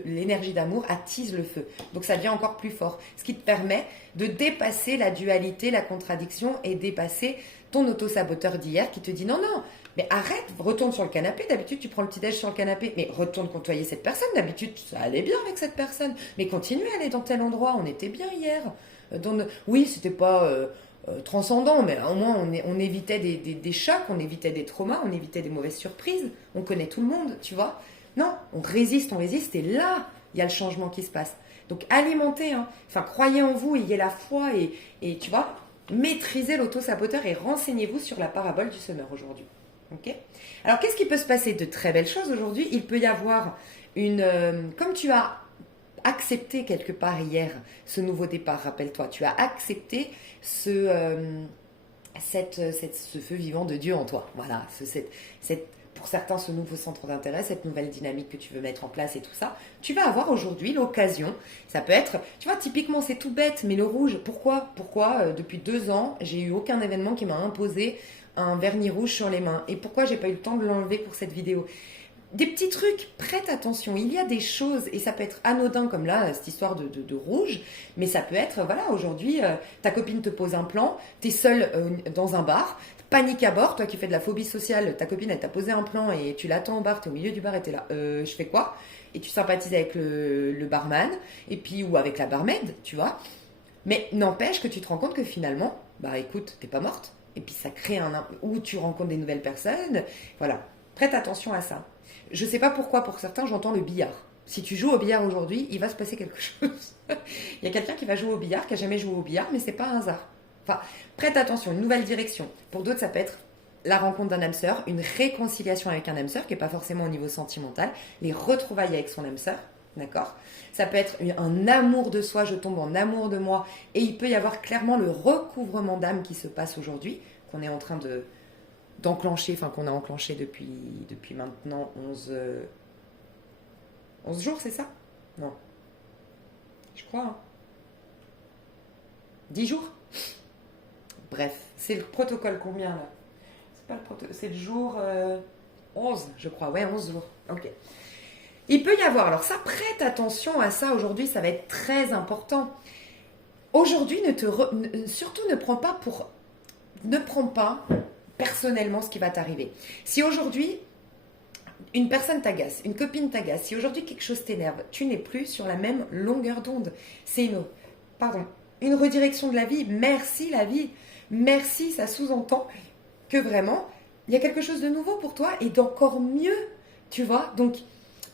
L'énergie d'amour attise le feu. Donc ça devient encore plus fort. Ce qui te permet de dépasser la dualité, la contradiction et dépasser ton auto-saboteur d'hier qui te dit non, non, mais arrête, retourne sur le canapé. D'habitude, tu prends le petit-déj sur le canapé. Mais retourne côtoyer cette personne. D'habitude, ça allait bien avec cette personne. Mais continue à aller dans tel endroit. On était bien hier. Oui, c'était pas transcendant, mais au moins on évitait des chocs, on évitait des traumas, on évitait des mauvaises surprises. On connaît tout le monde, tu vois. Non, on résiste, et là, il y a le changement qui se passe. Donc alimentez, croyez en vous, ayez la foi et tu vois, maîtrisez l'auto-saboteur et renseignez-vous sur la parabole du semeur aujourd'hui. Ok ? Alors qu'est-ce qui peut se passer de très belles choses aujourd'hui ? Il peut y avoir comme tu as accepté quelque part hier ce nouveau départ, rappelle-toi, tu as accepté ce feu vivant de Dieu en toi. Voilà, pour certains, ce nouveau centre d'intérêt, cette nouvelle dynamique que tu veux mettre en place et tout ça, tu vas avoir aujourd'hui l'occasion. Ça peut être, tu vois, typiquement, c'est tout bête, mais le rouge, pourquoi depuis 2 ans, j'ai eu aucun événement qui m'a imposé un vernis rouge sur les mains. Et pourquoi j'ai pas eu le temps de l'enlever pour cette vidéo ? des petits trucs, prête attention, il y a des choses, et ça peut être anodin comme là, cette histoire de rouge, mais ça peut être, voilà, aujourd'hui, ta copine te pose un plan, t'es seule dans un bar, panique à bord, toi qui fais de la phobie sociale, ta copine elle t'a posé un plan et tu l'attends au bar, t'es au milieu du bar et t'es là, je fais quoi? Et tu sympathises avec le barman, et puis, ou avec la barmaid, tu vois, mais n'empêche que tu te rends compte que finalement, bah écoute, t'es pas morte, et puis ça crée où tu rencontres des nouvelles personnes, voilà, prête attention à ça. Je sais pas pourquoi, pour certains, j'entends le billard. Si tu joues au billard aujourd'hui, il va se passer quelque chose. Il y a quelqu'un qui va jouer au billard, qui a jamais joué au billard, mais c'est pas un hasard. Enfin, prête attention, une nouvelle direction. Pour d'autres, ça peut être la rencontre d'un âme sœur, une réconciliation avec un âme sœur, qui n'est pas forcément au niveau sentimental, les retrouvailles avec son âme sœur, d'accord? Ça peut être un amour de soi, je tombe en amour de moi, et il peut y avoir clairement le recouvrement d'âme qui se passe aujourd'hui, qu'on est en train d'enclencher, enfin qu'on a enclenché depuis maintenant 11 jours, c'est ça? Non. Je crois, hein. 10 jours? Bref, c'est le protocole combien là? C'est pas le protocole, c'est le jour 11, je crois. Ouais, 11 jours. Ok. Il peut y avoir, alors ça, prête attention à ça aujourd'hui, ça va être très important. Aujourd'hui, surtout ne prends pas personnellement ce qui va t'arriver. Si aujourd'hui, une personne t'agace, une copine t'agace, si aujourd'hui quelque chose t'énerve, tu n'es plus sur la même longueur d'onde. C'est une redirection de la vie. Merci la vie. Merci, ça sous-entend que vraiment, il y a quelque chose de nouveau pour toi et d'encore mieux, tu vois. Donc,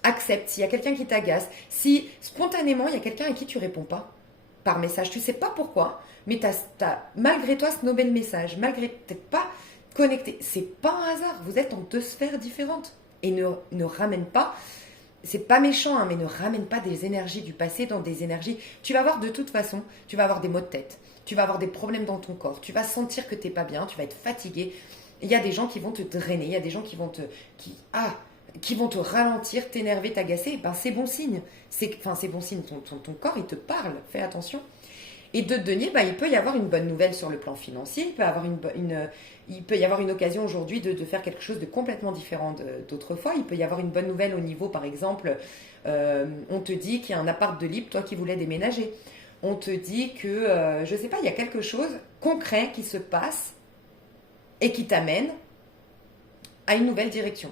accepte. S'il y a quelqu'un qui t'agace, si spontanément, il y a quelqu'un à qui tu réponds pas par message, tu sais pas pourquoi, mais t'as malgré toi snobé le message, malgré peut-être pas connecté. C'est pas un hasard, vous êtes en deux sphères différentes. Et ne ramène pas, c'est pas méchant, hein, mais ne ramène pas des énergies du passé dans des énergies. Tu vas avoir de toute façon, tu vas avoir des maux de tête, tu vas avoir des problèmes dans ton corps, tu vas sentir que t'es pas bien, tu vas être fatigué. Il y a des gens qui vont te drainer, il y a des gens qui vont te ralentir, t'énerver, t'agacer. Ben, c'est bon signe. C'est bon signe, ton corps, il te parle, fais attention. Et de denier, bah, il peut y avoir une bonne nouvelle sur le plan financier, il peut y avoir une occasion aujourd'hui de faire quelque chose de complètement différent d'autrefois. Il peut y avoir une bonne nouvelle au niveau, par exemple, on te dit qu'il y a un appart de libre, toi qui voulais déménager. On te dit que, je sais pas, il y a quelque chose concret qui se passe et qui t'amène à une nouvelle direction.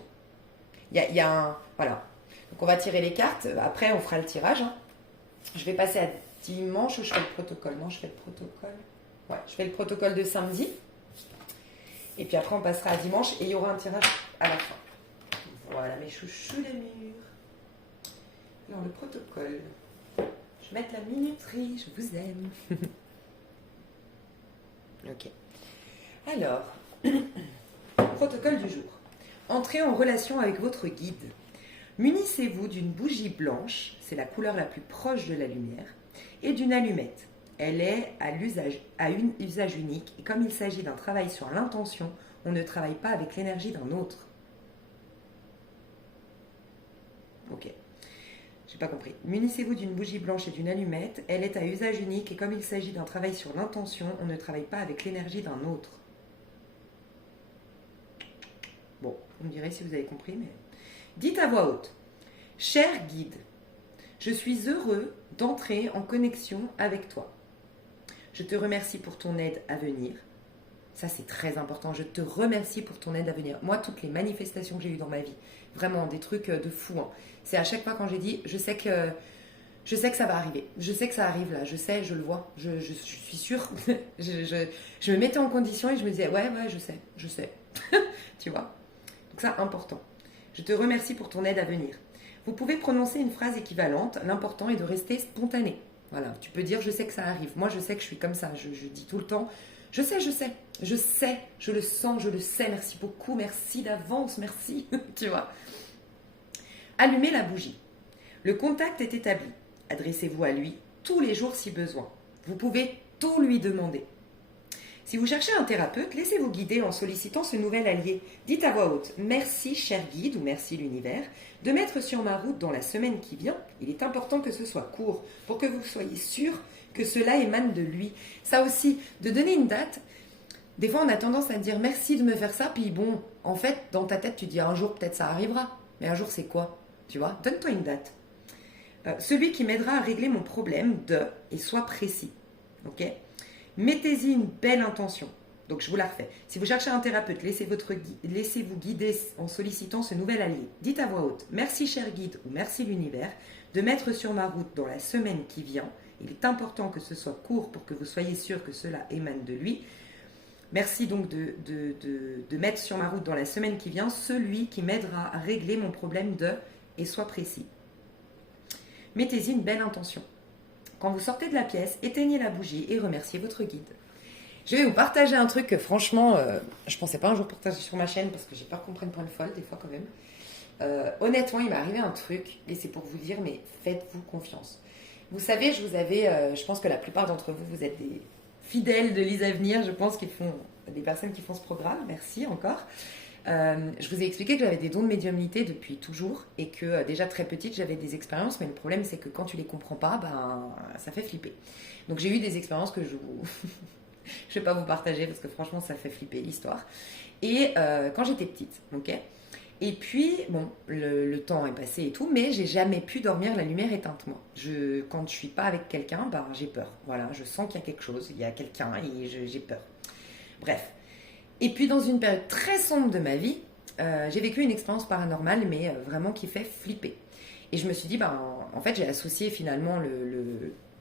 Il y a un... Voilà. Donc on va tirer les cartes, après on fera le tirage. Hein. Je vais passer à dimanche ou je fais le protocole? Non, je fais le protocole. Ouais, je fais le protocole de samedi. Et puis après, on passera à dimanche et il y aura un tirage à la fin. Voilà, mes chouchous les murs. Alors, le protocole. Je vais mettre la minuterie, je vous aime. Ok. Alors, protocole du jour. Entrez en relation avec votre guide. Munissez-vous d'une bougie blanche, c'est la couleur la plus proche de la lumière, et d'une allumette. Elle est à un usage unique et comme il s'agit d'un travail sur l'intention, on ne travaille pas avec l'énergie d'un autre. Ok, j'ai pas compris. Munissez-vous d'une bougie blanche et d'une allumette. Elle est à usage unique et comme il s'agit d'un travail sur l'intention, on ne travaille pas avec l'énergie d'un autre. Bon, vous me direz si vous avez compris, mais... Dites à voix haute. Cher guide, je suis heureux d'entrer en connexion avec toi. Je te remercie pour ton aide à venir. Ça, c'est très important. Je te remercie pour ton aide à venir. Moi, toutes les manifestations que j'ai eues dans ma vie, vraiment des trucs de fou. Hein. C'est à chaque fois quand j'ai dit, je sais que ça va arriver. Je sais que ça arrive là. Je sais, je le vois. Je suis sûre. je me mettais en condition et je me disais, ouais, je sais. Tu vois. Donc ça, important. Je te remercie pour ton aide à venir. Vous pouvez prononcer une phrase équivalente. L'important est de rester spontané. Voilà, tu peux dire je sais que ça arrive. Moi, je sais que je suis comme ça. Je dis tout le temps je sais, je le sens, je le sais. Merci beaucoup, merci d'avance, merci. Tu vois. Allumez la bougie. Le contact est établi. Adressez-vous à lui tous les jours si besoin. Vous pouvez tout lui demander. Si vous cherchez un thérapeute, laissez-vous guider en sollicitant ce nouvel allié. Dites à voix haute « Merci, cher guide » ou « Merci, l'univers » de mettre sur ma route dans la semaine qui vient. Il est important que ce soit court pour que vous soyez sûr que cela émane de lui. Ça aussi, de donner une date. Des fois, on a tendance à dire « Merci de me faire ça », puis bon, en fait, dans ta tête, tu dis « Un jour, peut-être ça arrivera ». Mais un jour, c'est quoi? Tu vois? Donne-toi une date. Celui qui m'aidera à régler mon problème de, et sois précis. Ok? Mettez-y une belle intention. Donc, je vous la refais. Si vous cherchez un thérapeute, laissez-vous guider en sollicitant ce nouvel allié. Dites à voix haute, merci cher guide ou merci l'univers de mettre sur ma route dans la semaine qui vient. Il est important que ce soit court pour que vous soyez sûr que cela émane de lui. Merci donc de mettre sur ma route dans la semaine qui vient celui qui m'aidera à régler mon problème de, et sois précis. Mettez-y une belle intention. Quand vous sortez de la pièce, éteignez la bougie et remerciez votre guide. Je vais vous partager un truc que franchement, je pensais pas un jour partager sur ma chaîne parce que j'ai peur qu'on prenne pour une folle des fois quand même. Honnêtement, il m'est arrivé un truc et c'est pour vous dire, mais faites-vous confiance. Vous savez, je pense que la plupart d'entre vous, vous êtes des fidèles de Lise Avenir, je pense des personnes qui font ce programme, merci encore. Je vous ai expliqué que j'avais des dons de médiumnité depuis toujours et que déjà très petite j'avais des expériences, mais le problème c'est que quand tu les comprends pas, ça fait flipper. Donc j'ai eu des expériences que je vais pas vous partager parce que franchement ça fait flipper l'histoire. Et quand j'étais petite, ok. Et puis bon, le temps est passé et tout, mais j'ai jamais pu dormir la lumière éteinte moi. Quand je suis pas avec quelqu'un, j'ai peur. Voilà, je sens qu'il y a quelque chose, il y a quelqu'un et j'ai peur. Bref. Et puis dans une période très sombre de ma vie, j'ai vécu une expérience paranormale, mais vraiment qui fait flipper. Et je me suis dit, en fait, j'ai associé finalement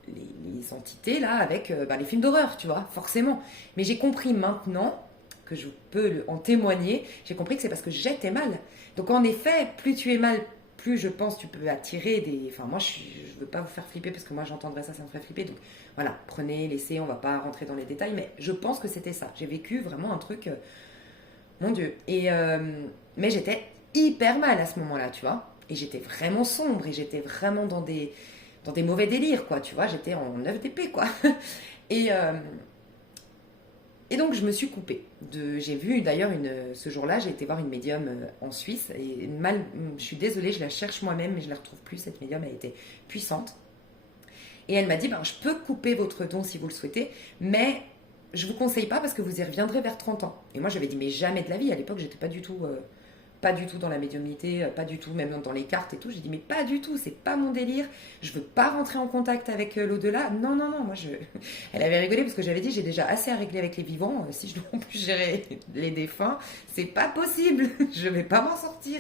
les entités là avec les films d'horreur, tu vois, forcément. Mais j'ai compris maintenant que je peux en témoigner, j'ai compris que c'est parce que j'étais mal. Donc en effet, plus tu es mal, plus je pense tu peux attirer des... Enfin moi je veux pas vous faire flipper parce que moi j'entendrais ça me ferait flipper. Donc voilà, prenez, laissez, on va pas rentrer dans les détails, mais je pense que c'était ça. J'ai vécu vraiment un truc... mon Dieu. Mais j'étais hyper mal à ce moment-là, tu vois. Et j'étais vraiment sombre et j'étais vraiment dans des mauvais délires, quoi, tu vois. J'étais en 9 d'épée, quoi. Et... Et donc je me suis coupée. J'ai vu d'ailleurs ce jour-là, j'ai été voir une médium en Suisse. Et je suis désolée, je la cherche moi-même, mais je ne la retrouve plus. Cette médium, elle était puissante. Et elle m'a dit, je peux couper votre don si vous le souhaitez, mais je ne vous conseille pas parce que vous y reviendrez vers 30 ans. Et moi j'avais dit, mais jamais de la vie. À l'époque, j'étais pas du tout dans la médiumnité, pas du tout, même dans les cartes et tout. J'ai dit, mais pas du tout, c'est pas mon délire. Je veux pas rentrer en contact avec l'au-delà. Non, non, non, Elle avait rigolé parce que j'avais dit, j'ai déjà assez à régler avec les vivants. Si je dois en plus gérer les défunts, c'est pas possible. Je vais pas m'en sortir.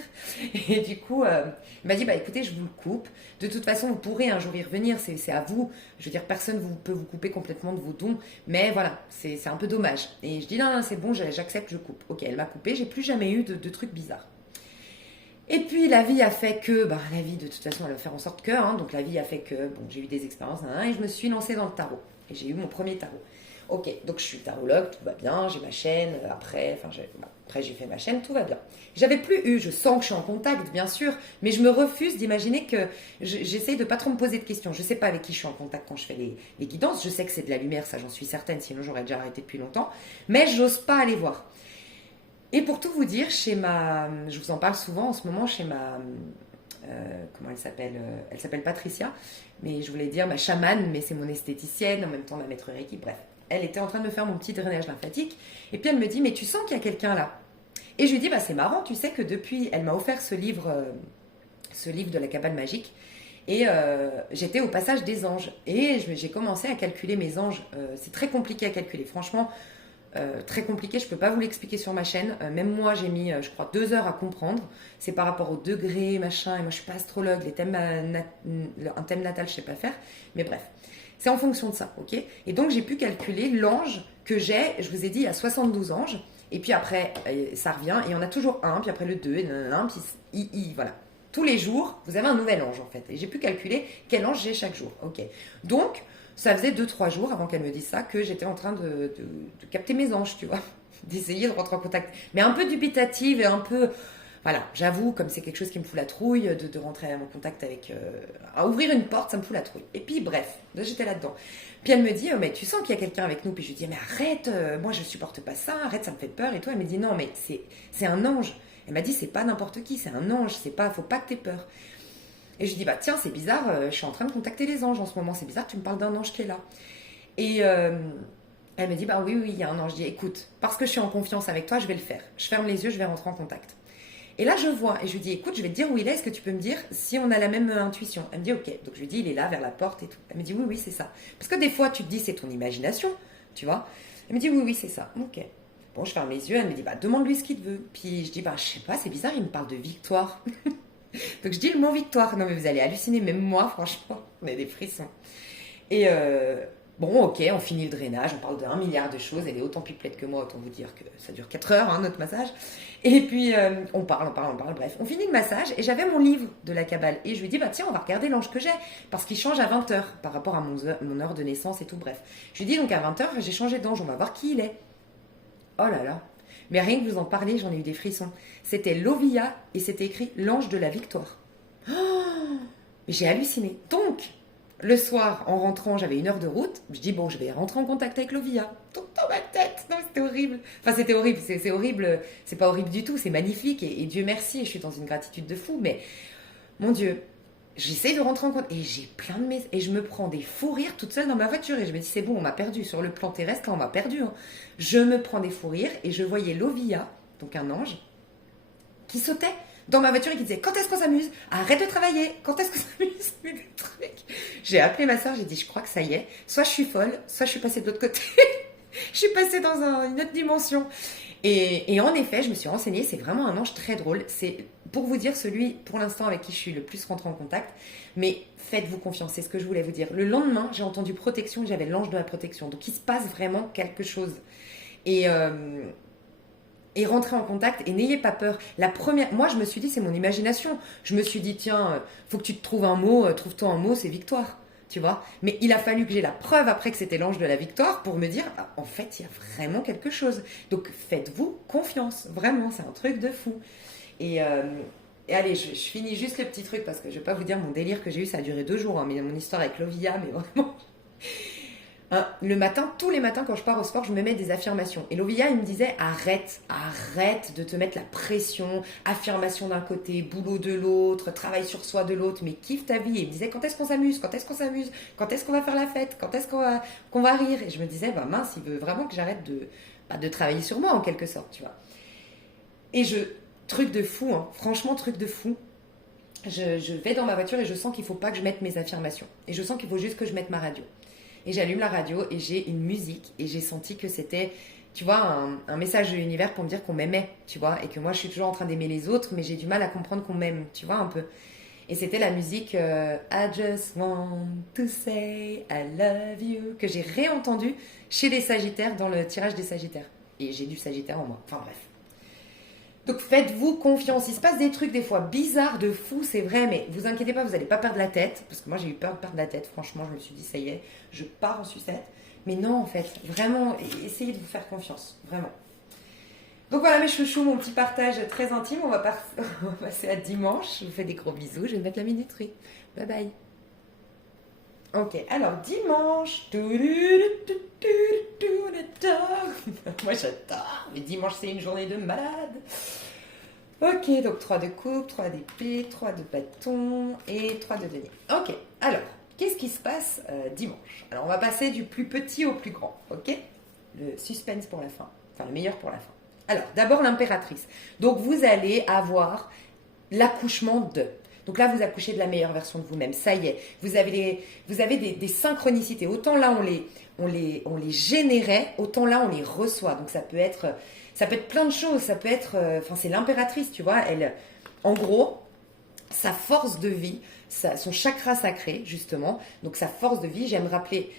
Et du coup, elle m'a dit, écoutez, je vous le coupe. De toute façon, vous pourrez un jour y revenir. C'est à vous. Je veux dire, personne peut vous couper complètement de vos dons. Mais voilà, c'est un peu dommage. Et je dis, non, non, c'est bon, j'accepte, je coupe. Ok, elle m'a coupé. J'ai plus jamais eu de trucs bizarres. Et puis la vie a fait que, la vie de toute façon elle va faire en sorte que, donc la vie a fait que, j'ai eu des expériences, et je me suis lancée dans le tarot. Et j'ai eu mon premier tarot. Ok, donc je suis tarologue, tout va bien, j'ai ma chaîne, après j'ai fait ma chaîne, tout va bien. J'avais plus eu, je sens que je suis en contact bien sûr, mais je me refuse d'imaginer que j'essaye de pas trop me poser de questions. Je sais pas avec qui je suis en contact quand je fais les guidances, je sais que c'est de la lumière, ça j'en suis certaine, sinon j'aurais déjà arrêté depuis longtemps, mais j'ose pas aller voir. Et pour tout vous dire, je vous en parle souvent en ce moment, chez comment elle s'appelle Patricia, mais je voulais dire ma chamane, mais c'est mon esthéticienne, en même temps ma maître Reiki, bref. Elle était en train de me faire mon petit drainage lymphatique, et puis elle me dit, mais tu sens qu'il y a quelqu'un là? Et je lui dis, c'est marrant, tu sais que depuis, elle m'a offert ce livre de la cabane magique, et j'étais au passage des anges, et j'ai commencé à calculer mes anges. C'est très compliqué à calculer, franchement. Très compliqué, je peux pas vous l'expliquer sur ma chaîne. Même moi, j'ai mis, je crois, 2 heures à comprendre. C'est par rapport au degré, machin. Et moi, je suis pas astrologue. Un thème natal, je sais pas faire. Mais bref, c'est en fonction de ça, ok? Et donc, j'ai pu calculer l'ange que j'ai. Je vous ai dit, il y a 72 anges. Et puis après, ça revient. Et on a toujours un. Puis après le 2. Et puis voilà. Tous les jours, vous avez un nouvel ange, en fait. Et j'ai pu calculer quel ange j'ai chaque jour, ok? Donc, ça faisait 2-3 jours avant qu'elle me dise ça que j'étais en train de capter mes anges, tu vois, d'essayer de rentrer en contact. Mais un peu dubitative et un peu... Voilà, j'avoue, comme c'est quelque chose qui me fout la trouille, de rentrer en contact avec... à ouvrir une porte, ça me fout la trouille. Et puis, bref, j'étais là-dedans. Puis elle me dit, mais tu sens qu'il y a quelqu'un avec nous? Puis je lui dis, mais arrête, moi je supporte pas ça, arrête, ça me fait peur. Et toi, elle me dit, non, mais c'est un ange. Elle m'a dit, c'est pas n'importe qui, c'est un ange, faut pas que t'aies peur. Et je lui dis, tiens, c'est bizarre, je suis en train de contacter les anges en ce moment, c'est bizarre, tu me parles d'un ange qui est là. Et elle me dit, oui, il y a un ange. Je dis, écoute, parce que je suis en confiance avec toi, je vais le faire. Je ferme les yeux, je vais rentrer en contact. Et là, je vois et je lui dis, écoute, je vais te dire où il est, est-ce que tu peux me dire si on a la même intuition? Elle me dit, ok. Donc je lui dis, il est là, vers la porte et tout. Elle me dit, oui, oui, c'est ça. Parce que des fois, tu te dis, c'est ton imagination, tu vois. Elle me dit, oui, oui, c'est ça. Ok. Bon, je ferme les yeux, elle me dit, bah, demande-lui ce qu'il veut. Puis je dis, bah, je sais pas, c'est bizarre, il me parle de victoire. Donc je dis le mot victoire. Non, mais vous allez halluciner, même moi, franchement, on a des frissons. Et bon, ok, on finit le drainage, on parle de 1 milliard de choses. Elle est autant pipelette que moi, autant vous dire que ça dure 4 heures, hein, notre massage. Et puis, on parle, bref. On finit le massage et j'avais mon livre de la Kabbale. Et je lui dis, bah tiens, on va regarder l'ange que j'ai. Parce qu'il change à 20 heures par rapport à mon heure de naissance et tout, bref. Je lui dis, donc à 20 heures, j'ai changé d'ange, on va voir qui il est. Oh là là. Mais rien que vous en parler, j'en ai eu des frissons. C'était Lovia et c'était écrit l'ange de la victoire. Oh, j'ai halluciné. Donc, le soir, en rentrant, j'avais 1 heure de route. Je dis, bon, je vais rentrer en contact avec Lovia. Tout dans ma tête. Non, c'était horrible. Enfin, c'était horrible. C'est horrible. C'est pas horrible du tout. C'est magnifique. Et Dieu merci. Je suis dans une gratitude de fou. Mais, mon Dieu, j'essaye de rentrer en contact. Et j'ai plein de messages. Et je me prends des fous rires toute seule dans ma voiture. Et je me dis, c'est bon, on m'a perdu. Sur le plan terrestre, là, on m'a perdu. Hein. Je me prends des fous rires. Et je voyais Lovia, donc un ange, qui sautait dans ma voiture et qui disait, quand est-ce qu'on s'amuse? Arrête de travailler, quand est-ce qu'on s'amuse? Mais des trucs. J'ai appelé ma soeur, j'ai dit, je crois que ça y est, soit je suis folle, soit je suis passée de l'autre côté. Je suis passée dans une autre dimension. Et en effet, je me suis renseignée, c'est vraiment un ange très drôle. C'est, pour vous dire, celui, pour l'instant, avec qui je suis le plus rentrée en contact. Mais faites-vous confiance, c'est ce que je voulais vous dire. Le lendemain, j'ai entendu protection, j'avais l'ange de la protection. Donc, il se passe vraiment quelque chose. Et rentrer en contact et n'ayez pas peur. Moi, je me suis dit, c'est mon imagination. Je me suis dit, tiens, faut que tu te trouves un mot, trouve-toi un mot, c'est victoire. Tu vois? Mais il a fallu que j'ai la preuve après que c'était l'ange de la victoire pour me dire, ah, en fait, il y a vraiment quelque chose. Donc, faites-vous confiance. Vraiment, c'est un truc de fou. Et allez, je finis juste le petit truc parce que je ne vais pas vous dire mon délire que j'ai eu, ça a duré 2 jours, hein, mais mon histoire avec Lovia, mais vraiment. Hein, le matin, tous les matins quand je pars au sport, je me mets des affirmations. Et Lovia, il me disait, arrête de te mettre la pression, affirmation d'un côté, boulot de l'autre, travail sur soi de l'autre, mais kiffe ta vie. Et il me disait, quand est-ce qu'on s'amuse? Quand est-ce qu'on s'amuse? Quand est-ce qu'on va faire la fête? Quand est-ce qu'on va rire? Et je me disais, bah mince, il veut vraiment que j'arrête de travailler sur moi en quelque sorte, tu vois. Et truc de fou, hein, franchement, truc de fou. Je vais dans ma voiture et je sens qu'il ne faut pas que je mette mes affirmations. Et je sens qu'il faut juste que je mette ma radio. Et j'allume la radio et j'ai une musique et j'ai senti que c'était, tu vois, un message de l'univers pour me dire qu'on m'aimait, tu vois, et que moi je suis toujours en train d'aimer les autres, mais j'ai du mal à comprendre qu'on m'aime, tu vois, un peu. Et c'était la musique I just want to say I love you, que j'ai réentendue chez les Sagittaires dans le tirage des Sagittaires. Et j'ai du Sagittaire en moi. Enfin bref. Donc faites-vous confiance. Il se passe des trucs des fois bizarres, de fous, c'est vrai, mais vous inquiétez pas, vous n'allez pas perdre la tête. Parce que moi j'ai eu peur de perdre la tête, franchement, je me suis dit ça y est, je pars en sucette. Mais non, en fait, vraiment, essayez de vous faire confiance, vraiment. Donc voilà mes chouchous, mon petit partage très intime. On va passer à dimanche. Je vous fais des gros bisous, je vais mettre la minuterie. Bye bye. Ok, alors dimanche. Moi j'adore, mais dimanche c'est une journée de malade. Ok, donc 3 de coupe, 3 d'épée, 3 de bâton et 3 de denier. Ok, alors, qu'est-ce qui se passe dimanche? Alors on va passer du plus petit au plus grand, ok? Le suspense pour la fin, enfin le meilleur pour la fin. Alors, d'abord l'impératrice. Donc vous allez avoir l'accouchement de... Donc là, vous accouchez de la meilleure version de vous-même. Ça y est, vous avez des synchronicités. Autant là, on les générait, autant là, on les reçoit. Donc ça peut être plein de choses. Ça peut être, c'est l'impératrice, tu vois. Elle, en gros, sa force de vie, son chakra sacré, justement. Donc sa force de vie, j'aime rappeler...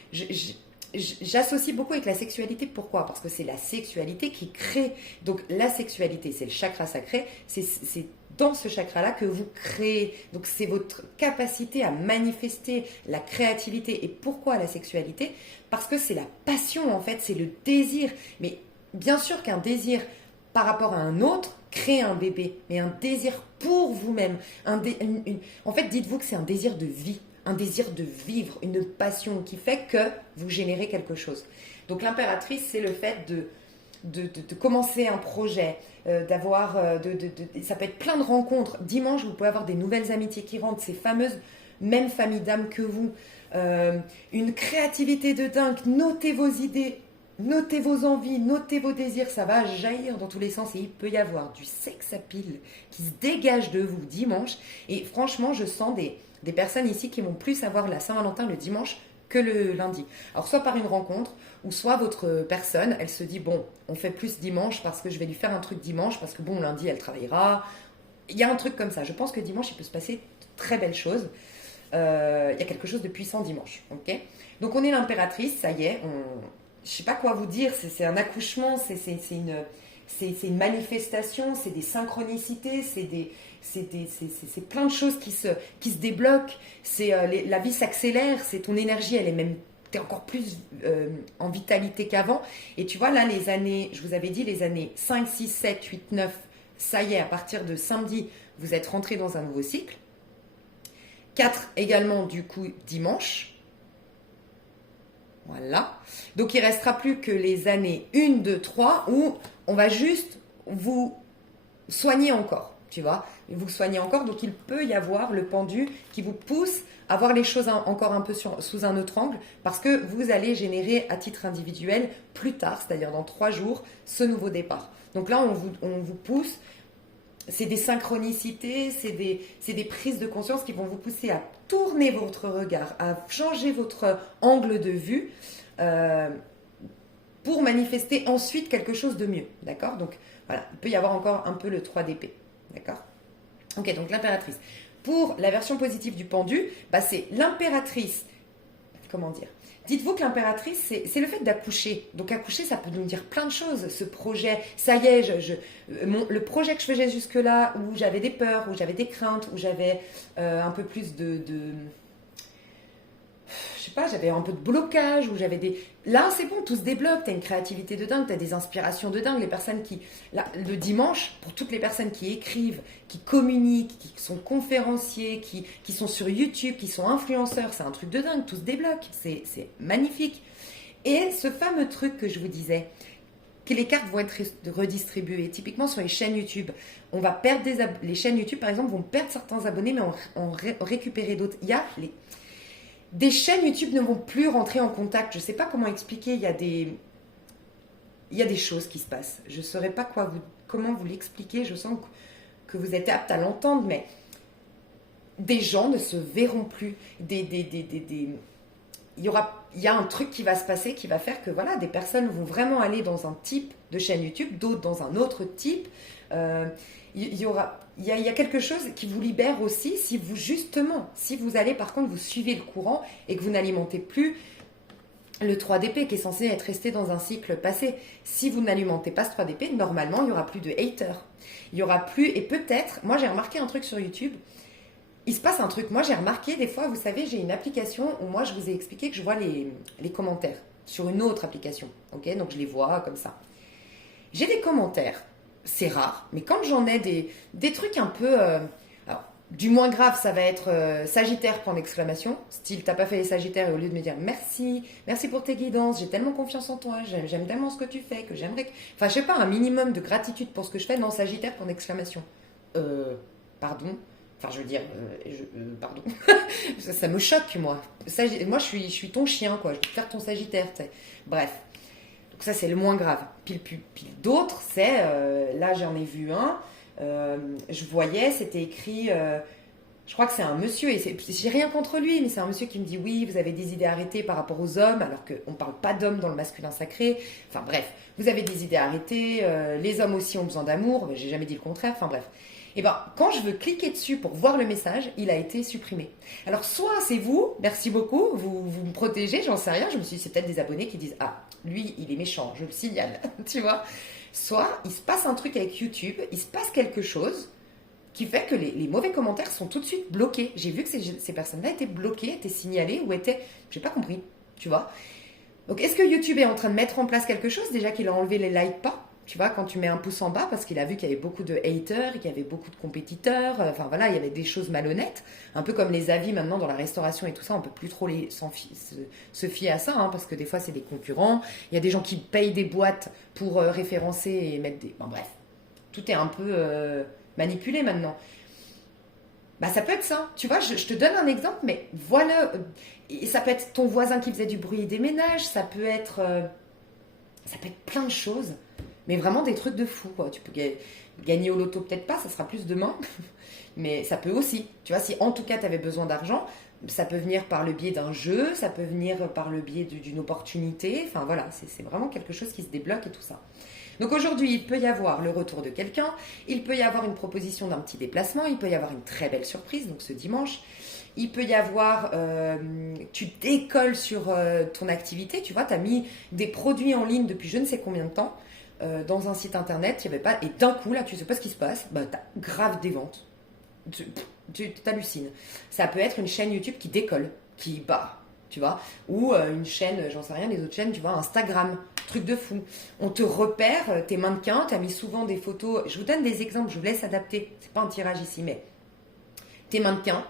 J'associe beaucoup avec la sexualité. Pourquoi? Parce que c'est la sexualité qui crée. Donc la sexualité, c'est le chakra sacré. C'est dans ce chakra-là que vous créez. Donc c'est votre capacité à manifester la créativité. Et pourquoi la sexualité? Parce que c'est la passion, en fait, c'est le désir. Mais bien sûr qu'un désir par rapport à un autre crée un bébé, mais un désir pour vous-même. En fait, dites-vous que c'est un désir de vie, un désir de vivre, une passion qui fait que vous générez quelque chose. Donc l'impératrice, c'est le fait de commencer un projet, ça peut être plein de rencontres. Dimanche, vous pouvez avoir des nouvelles amitiés qui rentrent, ces fameuses mêmes familles d'âmes que vous, une créativité de dingue, notez vos idées, notez vos envies, notez vos désirs, ça va jaillir dans tous les sens et il peut y avoir du sex appeal qui se dégage de vous dimanche. Et franchement, je sens des personnes ici qui vont plus avoir la Saint-Valentin le dimanche que le lundi. Alors soit par une rencontre, ou soit votre personne, elle se dit, bon, on fait plus dimanche parce que je vais lui faire un truc dimanche, parce que bon, lundi, elle travaillera. Il y a un truc comme ça. Je pense que dimanche, il peut se passer de très belles choses. Il y a quelque chose de puissant dimanche. Ok. Donc on est l'impératrice, ça y est. Je ne sais pas quoi vous dire, c'est un accouchement, c'est une manifestation, c'est des synchronicités, c'est plein de choses qui se débloquent. La vie s'accélère, c'est ton énergie, elle est même t'es encore plus en vitalité qu'avant. Et tu vois, là, les années, je vous avais dit, les années 5, 6, 7, 8, 9, ça y est, à partir de samedi, vous êtes rentré dans un nouveau cycle. 4 également, du coup, dimanche. Voilà. Donc, il ne restera plus que les années 1, 2, 3 où on va juste vous soigner encore, tu vois. Vous soignez encore, donc il peut y avoir le pendu qui vous pousse à voir les choses encore un peu sous un autre angle parce que vous allez générer à titre individuel plus tard, c'est-à-dire dans 3 jours, ce nouveau départ. Donc là, on vous pousse, c'est des synchronicités, c'est des prises de conscience qui vont vous pousser à tourner votre regard, à changer votre angle de vue pour manifester ensuite quelque chose de mieux, d'accord? Donc voilà, il peut y avoir encore un peu le 3 d'épée, d'accord? Ok, donc l'impératrice. Pour la version positive du pendu, bah c'est l'impératrice. Comment dire? Dites-vous que l'impératrice, c'est le fait d'accoucher. Donc accoucher, ça peut nous dire plein de choses. Ce projet, ça y est, le projet que je faisais jusque-là, où j'avais des peurs, où j'avais des craintes, où j'avais un peu plus je sais pas, j'avais un peu de blocage, où j'avais des... Là, c'est bon, tout se débloque, t'as une créativité de dingue, t'as des inspirations de dingue. Les personnes qui... Là, le dimanche, pour toutes les personnes qui écrivent, qui communiquent, qui sont conférenciers, qui sont sur YouTube, qui sont influenceurs, c'est un truc de dingue, tout se débloque, c'est magnifique. Et ce fameux truc que je vous disais, que les cartes vont être redistribuées, typiquement sur les chaînes YouTube, on va perdre les chaînes YouTube, par exemple, vont perdre certains abonnés, mais en récupérer d'autres. Il y a des chaînes YouTube ne vont plus rentrer en contact. Je ne sais pas comment expliquer. Il y a des choses qui se passent. Je ne saurais pas comment vous l'expliquer. Je sens que vous êtes apte à l'entendre, mais des gens ne se verront plus. Il y a un truc qui va se passer qui va faire que voilà, des personnes vont vraiment aller dans un type de chaîne YouTube, d'autres dans un autre type. Il y a quelque chose qui vous libère aussi si vous allez par contre, vous suivez le courant et que vous n'alimentez plus le 3 d'épée qui est censé être resté dans un cycle passé. Si vous n'alimentez pas ce 3 d'épée, normalement, il n'y aura plus de haters. Il n'y aura plus, et peut-être, moi j'ai remarqué un truc sur YouTube, il se passe un truc. Moi j'ai remarqué des fois, vous savez, j'ai une application où moi je vous ai expliqué que je vois les commentaires sur une autre application. Ok, donc je les vois comme ça. J'ai des commentaires. C'est rare, mais quand j'en ai des trucs un peu... alors, du moins grave, ça va être Sagittaire, point d'exclamation. Style, t'as pas fait les Sagittaires et au lieu de me dire merci pour tes guidances, j'ai tellement confiance en toi, j'aime tellement ce que tu fais, que j'aimerais... Enfin, je sais pas, un minimum de gratitude pour ce que je fais. Non, Sagittaire, point d'exclamation. Pardon. Enfin, je veux dire, pardon. ça me choque, moi. Moi, je suis ton chien, quoi. Je vais te faire ton Sagittaire, tu sais. Bref. Ça, c'est le moins grave. Puis d'autres, c'est... là, j'en ai vu un. Je voyais, c'était écrit... je crois que c'est un monsieur, et j'ai rien contre lui, mais c'est un monsieur qui me dit « Oui, vous avez des idées arrêtées par rapport aux hommes, alors qu'on ne parle pas d'hommes dans le masculin sacré. Enfin bref, vous avez des idées arrêtées, les hommes aussi ont besoin d'amour. Ben, j'ai jamais dit le contraire, enfin bref. Et ben, quand je veux cliquer dessus pour voir le message, il a été supprimé. Alors, soit c'est vous, merci beaucoup, vous me protégez, j'en sais rien. Je me suis dit, c'est peut-être des abonnés qui disent, ah, lui, il est méchant, je le signale, tu vois. Soit il se passe un truc avec YouTube, il se passe quelque chose qui fait que les mauvais commentaires sont tout de suite bloqués. J'ai vu que ces personnes-là étaient bloquées, étaient signalées ou étaient... J'ai pas compris, tu vois. Donc, est-ce que YouTube est en train de mettre en place quelque chose, déjà qu'il a enlevé les likes pas? Tu vois, quand tu mets un pouce en bas, parce qu'il a vu qu'il y avait beaucoup de haters, qu'il y avait beaucoup de compétiteurs, enfin voilà, il y avait des choses malhonnêtes, un peu comme les avis maintenant dans la restauration et tout ça, on peut plus trop se fier à ça, hein, parce que des fois c'est des concurrents, il y a des gens qui payent des boîtes pour référencer et mettre des... Bon bref, tout est un peu manipulé maintenant. Bah ça peut être ça, tu vois, je te donne un exemple, mais voilà, et ça peut être ton voisin qui faisait du bruit et des ménages, ça peut être... Ça peut être plein de choses, mais vraiment des trucs de fou, quoi. Tu peux gagner au loto, peut-être pas, ça sera plus demain, mais ça peut aussi. Tu vois, si en tout cas tu avais besoin d'argent, ça peut venir par le biais d'un jeu, ça peut venir par le biais d'une opportunité. Enfin voilà, c'est vraiment quelque chose qui se débloque et tout ça. Donc aujourd'hui, il peut y avoir le retour de quelqu'un, il peut y avoir une proposition d'un petit déplacement, il peut y avoir une très belle surprise, donc ce dimanche. Il peut y avoir, tu décolles sur ton activité, tu vois, tu as mis des produits en ligne depuis je ne sais combien de temps dans un site internet, il y avait pas, et d'un coup, là, tu sais pas ce qui se passe, bah, tu as grave des ventes. Tu t'hallucines. Ça peut être une chaîne YouTube qui décolle, qui bat, tu vois, ou une chaîne, j'en sais rien, les autres chaînes, tu vois, Instagram, truc de fou. On te repère, t'es mannequin, t'as mis souvent des photos. Je vous donne des exemples, je vous laisse adapter. C'est pas un tirage ici, mais t'es mannequin.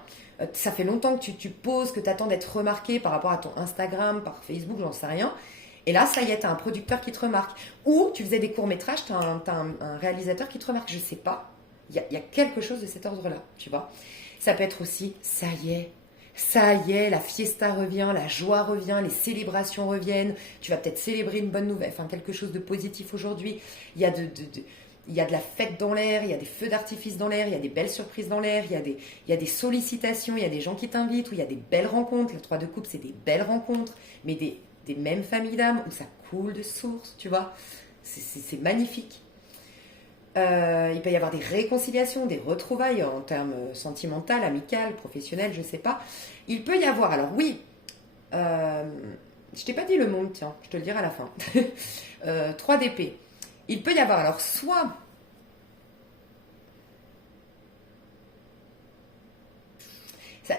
Ça fait longtemps que tu poses, que tu attends d'être remarqué par rapport à ton Instagram, par Facebook, j'en sais rien. Et là, ça y est, tu as un producteur qui te remarque. Ou tu faisais des courts-métrages, tu as, un réalisateur qui te remarque. Je sais pas. Il y a quelque chose de cet ordre-là, tu vois. Ça peut être aussi, ça y est, la fiesta revient, la joie revient, les célébrations reviennent. Tu vas peut-être célébrer une bonne nouvelle, enfin quelque chose de positif aujourd'hui. Il y a il y a de la fête dans l'air, il y a des feux d'artifice dans l'air, il y a des belles surprises dans l'air, il y a des sollicitations, il y a des gens qui t'invitent, où il y a des belles rencontres. Le 3 de coupe, c'est des belles rencontres, mais des mêmes familles d'âmes, où ça coule de source, tu vois. C'est magnifique. Il peut y avoir des réconciliations, des retrouvailles en termes sentimentaux, amicales, professionnels, je sais pas. Il peut y avoir, alors oui, je t'ai pas dit le monde, tiens, je te le dirai à la fin. 3 d'épée. Il peut y avoir, alors soit ça,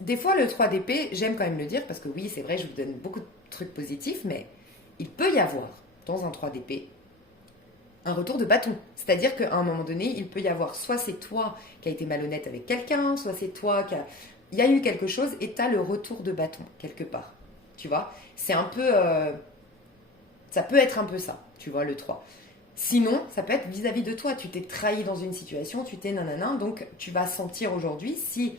des fois le 3 d'épée, j'aime quand même le dire parce que oui, c'est vrai, je vous donne beaucoup de trucs positifs, mais il peut y avoir dans un 3 d'épée un retour de bâton. C'est-à-dire qu'à un moment donné, il peut y avoir soit c'est toi qui as été malhonnête avec quelqu'un, soit c'est toi qui a... Il y a eu quelque chose et tu as le retour de bâton quelque part. Tu vois. C'est un peu... ça peut être un peu ça, tu vois, le 3. Sinon, ça peut être vis-à-vis de toi. Tu t'es trahi dans une situation, tu t'es nanana, donc tu vas sentir aujourd'hui si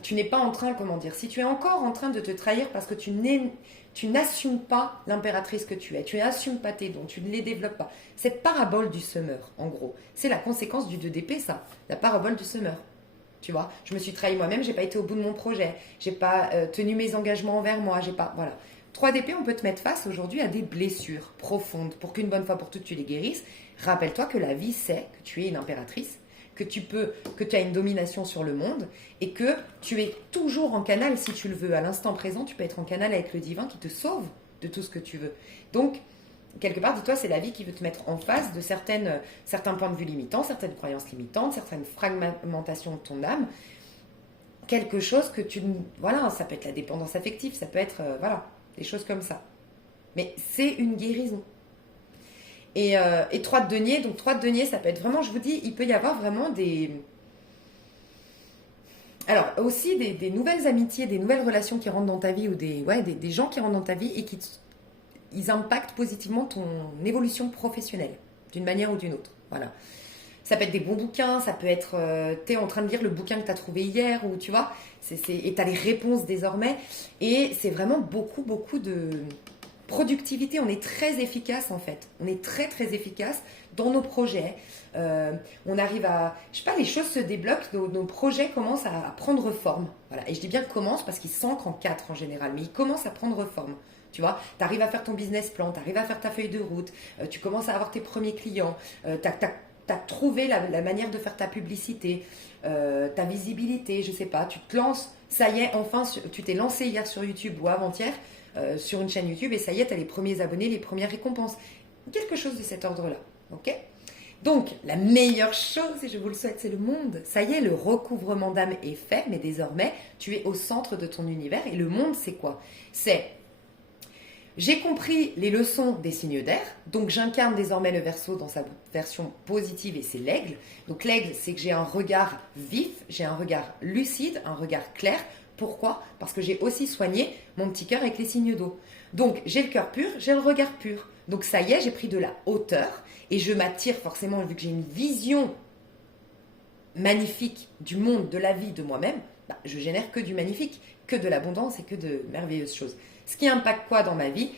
tu n'es pas en train, comment dire, si tu es encore en train de te trahir parce que tu n'assumes pas l'impératrice que tu n'assumes pas tes dons, tu ne les développes pas. Cette parabole du semeur, en gros, c'est la conséquence du 2 d'épée, ça, la parabole du semeur. Tu vois, je me suis trahi moi-même, j'ai pas été au bout de mon projet, j'ai pas tenu mes engagements envers moi, j'ai pas, voilà. 3 d'épée, on peut te mettre face aujourd'hui à des blessures profondes pour qu'une bonne fois pour toutes tu les guérisses. Rappelle-toi que la vie sait que tu es une impératrice, que tu as une domination sur le monde et que tu es toujours en canal si tu le veux. À l'instant présent, tu peux être en canal avec le divin qui te sauve de tout ce que tu veux. Donc, quelque part, dis-toi, c'est la vie qui veut te mettre en face de certains points de vue limitants, certaines croyances limitantes, certaines fragmentations de ton âme. Quelque chose que voilà, ça peut être la dépendance affective, ça peut être, voilà, des choses comme ça. Mais c'est une guérison. Et 3 de denier, donc 3 de denier, ça peut être vraiment, je vous dis, il peut y avoir vraiment des... Alors, aussi des nouvelles amitiés, des nouvelles relations qui rentrent dans ta vie ou des gens qui rentrent dans ta vie et ils impactent positivement ton évolution professionnelle, d'une manière ou d'une autre. Voilà. Ça peut être des bons bouquins, ça peut être... tu es en train de lire le bouquin que tu as trouvé hier, ou tu vois, et tu as les réponses désormais. Et c'est vraiment beaucoup, beaucoup de productivité. On est très efficace en fait. On est très, très efficace dans nos projets. On arrive à... Je sais pas, les choses se débloquent, nos projets commencent à prendre forme. Voilà. Et je dis bien commencent parce qu'ils s'ancrent en 4 en général, mais ils commencent à prendre forme. Tu vois, tu arrives à faire ton business plan, tu arrives à faire ta feuille de route, tu commences à avoir tes premiers clients, tu as trouvé la manière de faire ta publicité, ta visibilité, je sais pas, tu te lances, ça y est, enfin, tu t'es lancé hier sur YouTube ou avant-hier sur une chaîne YouTube et ça y est, tu as les premiers abonnés, les premières récompenses. Quelque chose de cet ordre-là, ok ? Donc, la meilleure chose, et je vous le souhaite, c'est le monde. Ça y est, le recouvrement d'âme est fait, mais désormais, tu es au centre de ton univers. Et le monde, c'est quoi ? C'est... J'ai compris les leçons des signes d'air, donc j'incarne désormais le Verseau dans sa version positive et c'est l'aigle. Donc l'aigle, c'est que j'ai un regard vif, j'ai un regard lucide, un regard clair. Pourquoi ? Parce que j'ai aussi soigné mon petit cœur avec les signes d'eau. Donc j'ai le cœur pur, j'ai le regard pur. Donc ça y est, j'ai pris de la hauteur et je m'attire forcément, vu que j'ai une vision magnifique du monde, de la vie, de moi-même, je génère que du magnifique, que de l'abondance et que de merveilleuses choses. Ce qui impacte quoi dans ma vie ?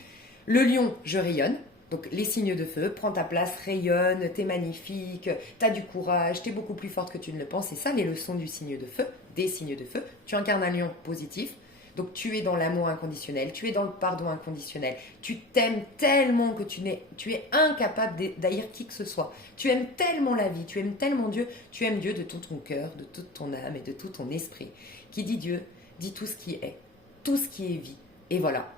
Le lion, je rayonne. Donc les signes de feu, prends ta place, rayonne, t'es magnifique, t'as du courage, t'es beaucoup plus forte que tu ne le penses. C'est ça les leçons du signe de feu, des signes de feu. Tu incarnes un lion positif, donc tu es dans l'amour inconditionnel, tu es dans le pardon inconditionnel. Tu t'aimes tellement que tu es incapable d'haïr qui que ce soit. Tu aimes tellement la vie, tu aimes tellement Dieu, tu aimes Dieu de tout ton cœur, de toute ton âme et de tout ton esprit. Qui dit Dieu, dit tout ce qui est, tout ce qui est vie. Et voilà.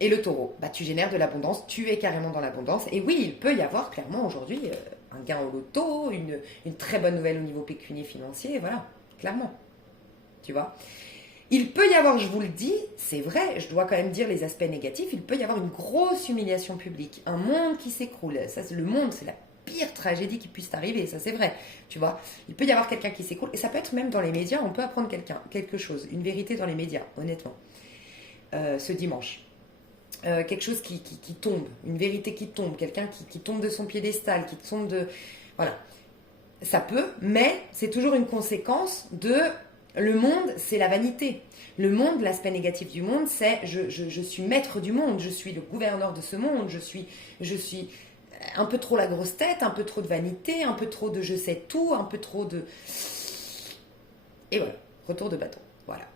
Et le taureau, bah, tu génères de l'abondance, tu es carrément dans l'abondance. Et oui, il peut y avoir clairement aujourd'hui un gain au loto, une très bonne nouvelle au niveau pécunier financier, voilà, clairement. Tu vois. Il peut y avoir, je vous le dis, c'est vrai, je dois quand même dire les aspects négatifs, il peut y avoir une grosse humiliation publique, un monde qui s'écroule. Ça, le monde, c'est la pire tragédie qui puisse t'arriver, ça c'est vrai, tu vois. Il peut y avoir quelqu'un qui s'écroule, et ça peut être même dans les médias, on peut apprendre quelque chose, une vérité dans les médias, honnêtement, ce dimanche. Quelque chose qui tombe, une vérité qui tombe, quelqu'un qui tombe de son piédestal, qui tombe de... Voilà. Ça peut, mais c'est toujours une conséquence de... Le monde, c'est la vanité. Le monde, l'aspect négatif du monde, c'est je suis maître du monde, je suis le gouverneur de ce monde, je suis un peu trop la grosse tête, un peu trop de vanité, un peu trop de je sais tout, un peu trop de... Et voilà, retour de bâton. Voilà.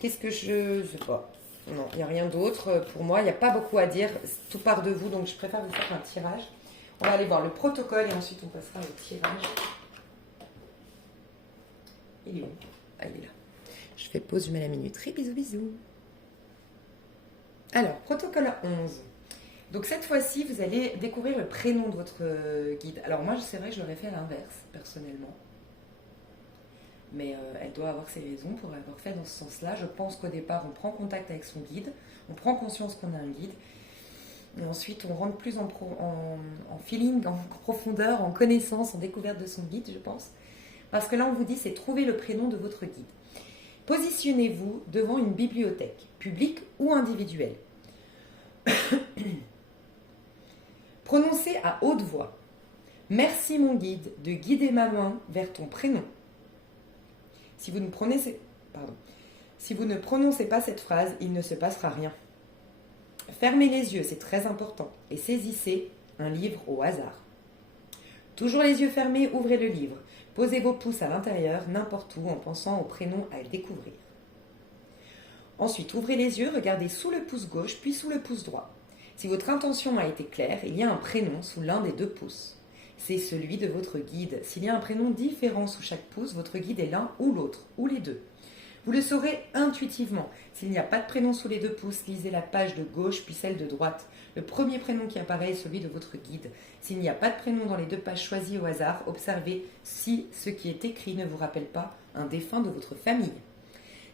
Qu'est-ce que je sais pas. Non, il n'y a rien d'autre. Pour moi, il n'y a pas beaucoup à dire. Tout part de vous, donc je préfère vous faire un tirage. On va aller voir le protocole et ensuite on passera au tirage. Il est où? Ah, il est là. Je fais pause, je mets la minuterie. Bisous, bisous. Alors, protocole 11. Donc cette fois-ci, vous allez découvrir le prénom de votre guide. Alors moi, c'est vrai que je l'aurais fait à l'inverse, personnellement. Mais elle doit avoir ses raisons pour l'avoir fait dans ce sens-là. Je pense qu'au départ, on prend contact avec son guide, on prend conscience qu'on a un guide, et ensuite on rentre plus en feeling, en profondeur, en connaissance, en découverte de son guide, je pense. Parce que là, on vous dit, c'est trouver le prénom de votre guide. Positionnez-vous devant une bibliothèque, publique ou individuelle. Prononcez à haute voix. Merci mon guide de guider ma main vers ton prénom. Si vous ne prononcez pas cette phrase, il ne se passera rien. Fermez les yeux, c'est très important, et saisissez un livre au hasard. Toujours les yeux fermés, ouvrez le livre. Posez vos pouces à l'intérieur, n'importe où, en pensant au prénom à découvrir. Ensuite, ouvrez les yeux, regardez sous le pouce gauche, puis sous le pouce droit. Si votre intention a été claire, il y a un prénom sous l'un des deux pouces. C'est celui de votre guide. S'il y a un prénom différent sous chaque pouce, votre guide est l'un ou l'autre, ou les deux. Vous le saurez intuitivement. S'il n'y a pas de prénom sous les deux pouces, lisez la page de gauche puis celle de droite. Le premier prénom qui apparaît est celui de votre guide. S'il n'y a pas de prénom dans les deux pages choisies au hasard, observez si ce qui est écrit ne vous rappelle pas un défunt de votre famille.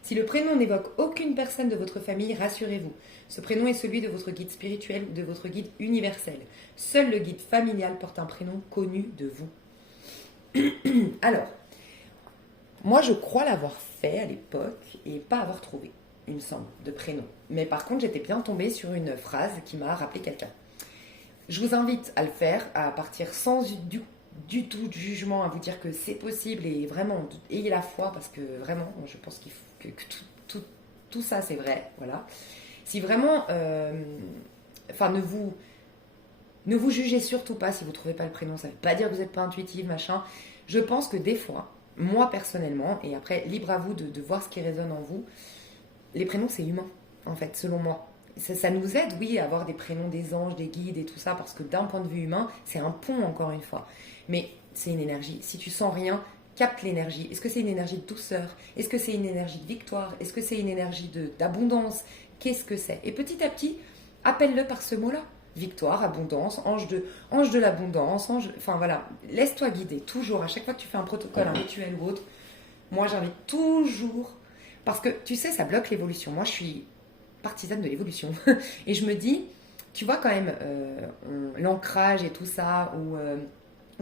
Si le prénom n'évoque aucune personne de votre famille, rassurez-vous. Ce prénom est celui de votre guide spirituel ou de votre guide universel. Seul le guide familial porte un prénom connu de vous. Alors, moi je crois l'avoir fait à l'époque et pas avoir trouvé, il me semble, de prénom. Mais par contre, j'étais bien tombée sur une phrase qui m'a rappelé quelqu'un. Je vous invite à le faire, à partir sans du tout de jugement, à vous dire que c'est possible et vraiment, ayez la foi parce que vraiment, je pense qu'il faut que tout ça c'est vrai, voilà. Si vraiment, ne vous jugez surtout pas si vous ne trouvez pas le prénom, ça ne veut pas dire que vous n'êtes pas intuitive, machin. Je pense que des fois, moi personnellement, et après libre à vous de voir ce qui résonne en vous, les prénoms c'est humain, en fait, selon moi. Ça nous aide, oui, à avoir des prénoms des anges, des guides et tout ça, parce que d'un point de vue humain, c'est un pont, encore une fois. Mais c'est une énergie. Si tu sens rien, capte l'énergie. Est-ce que c'est une énergie de douceur? Est-ce que c'est une énergie de victoire? Est-ce que c'est une énergie d'abondance? Qu'est-ce que c'est? Et petit à petit, appelle-le par ce mot-là. Victoire, abondance, ange de l'abondance, enfin voilà, laisse-toi guider, toujours, à chaque fois que tu fais un protocole, un rituel ou autre. Moi, j'invite toujours, parce que tu sais, ça bloque l'évolution. Moi, je suis partisane de l'évolution. Et je me dis, tu vois quand même, l'ancrage et tout ça, ou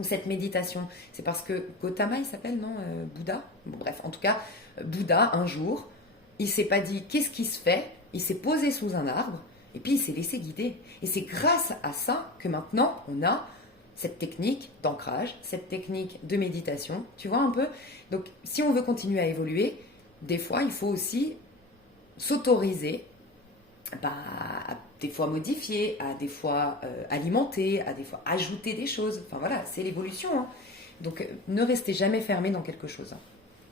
cette méditation, c'est parce que Gautama, il s'appelle, non, Bouddha. Bon, bref, en tout cas, Bouddha, un jour, il s'est pas dit qu'est-ce qui se fait, il s'est posé sous un arbre et puis il s'est laissé guider. Et c'est grâce à ça que maintenant on a cette technique d'ancrage, cette technique de méditation, tu vois un peu. Donc si on veut continuer à évoluer, des fois il faut aussi s'autoriser bah, à des fois modifier, à des fois alimenter, à des fois ajouter des choses. Enfin voilà, c'est l'évolution. Hein. Donc ne restez jamais fermé dans quelque chose. Hein.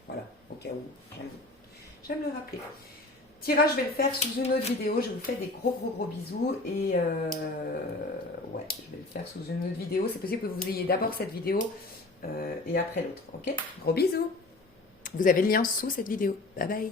Voilà, au cas où, j'aime le rappeler. Tirage, je vais le faire sous une autre vidéo. Je vous fais des gros bisous. Et ouais, je vais le faire sous une autre vidéo. C'est possible que vous ayez d'abord cette vidéo et après l'autre. Ok? Gros bisous. Vous avez le lien sous cette vidéo. Bye bye.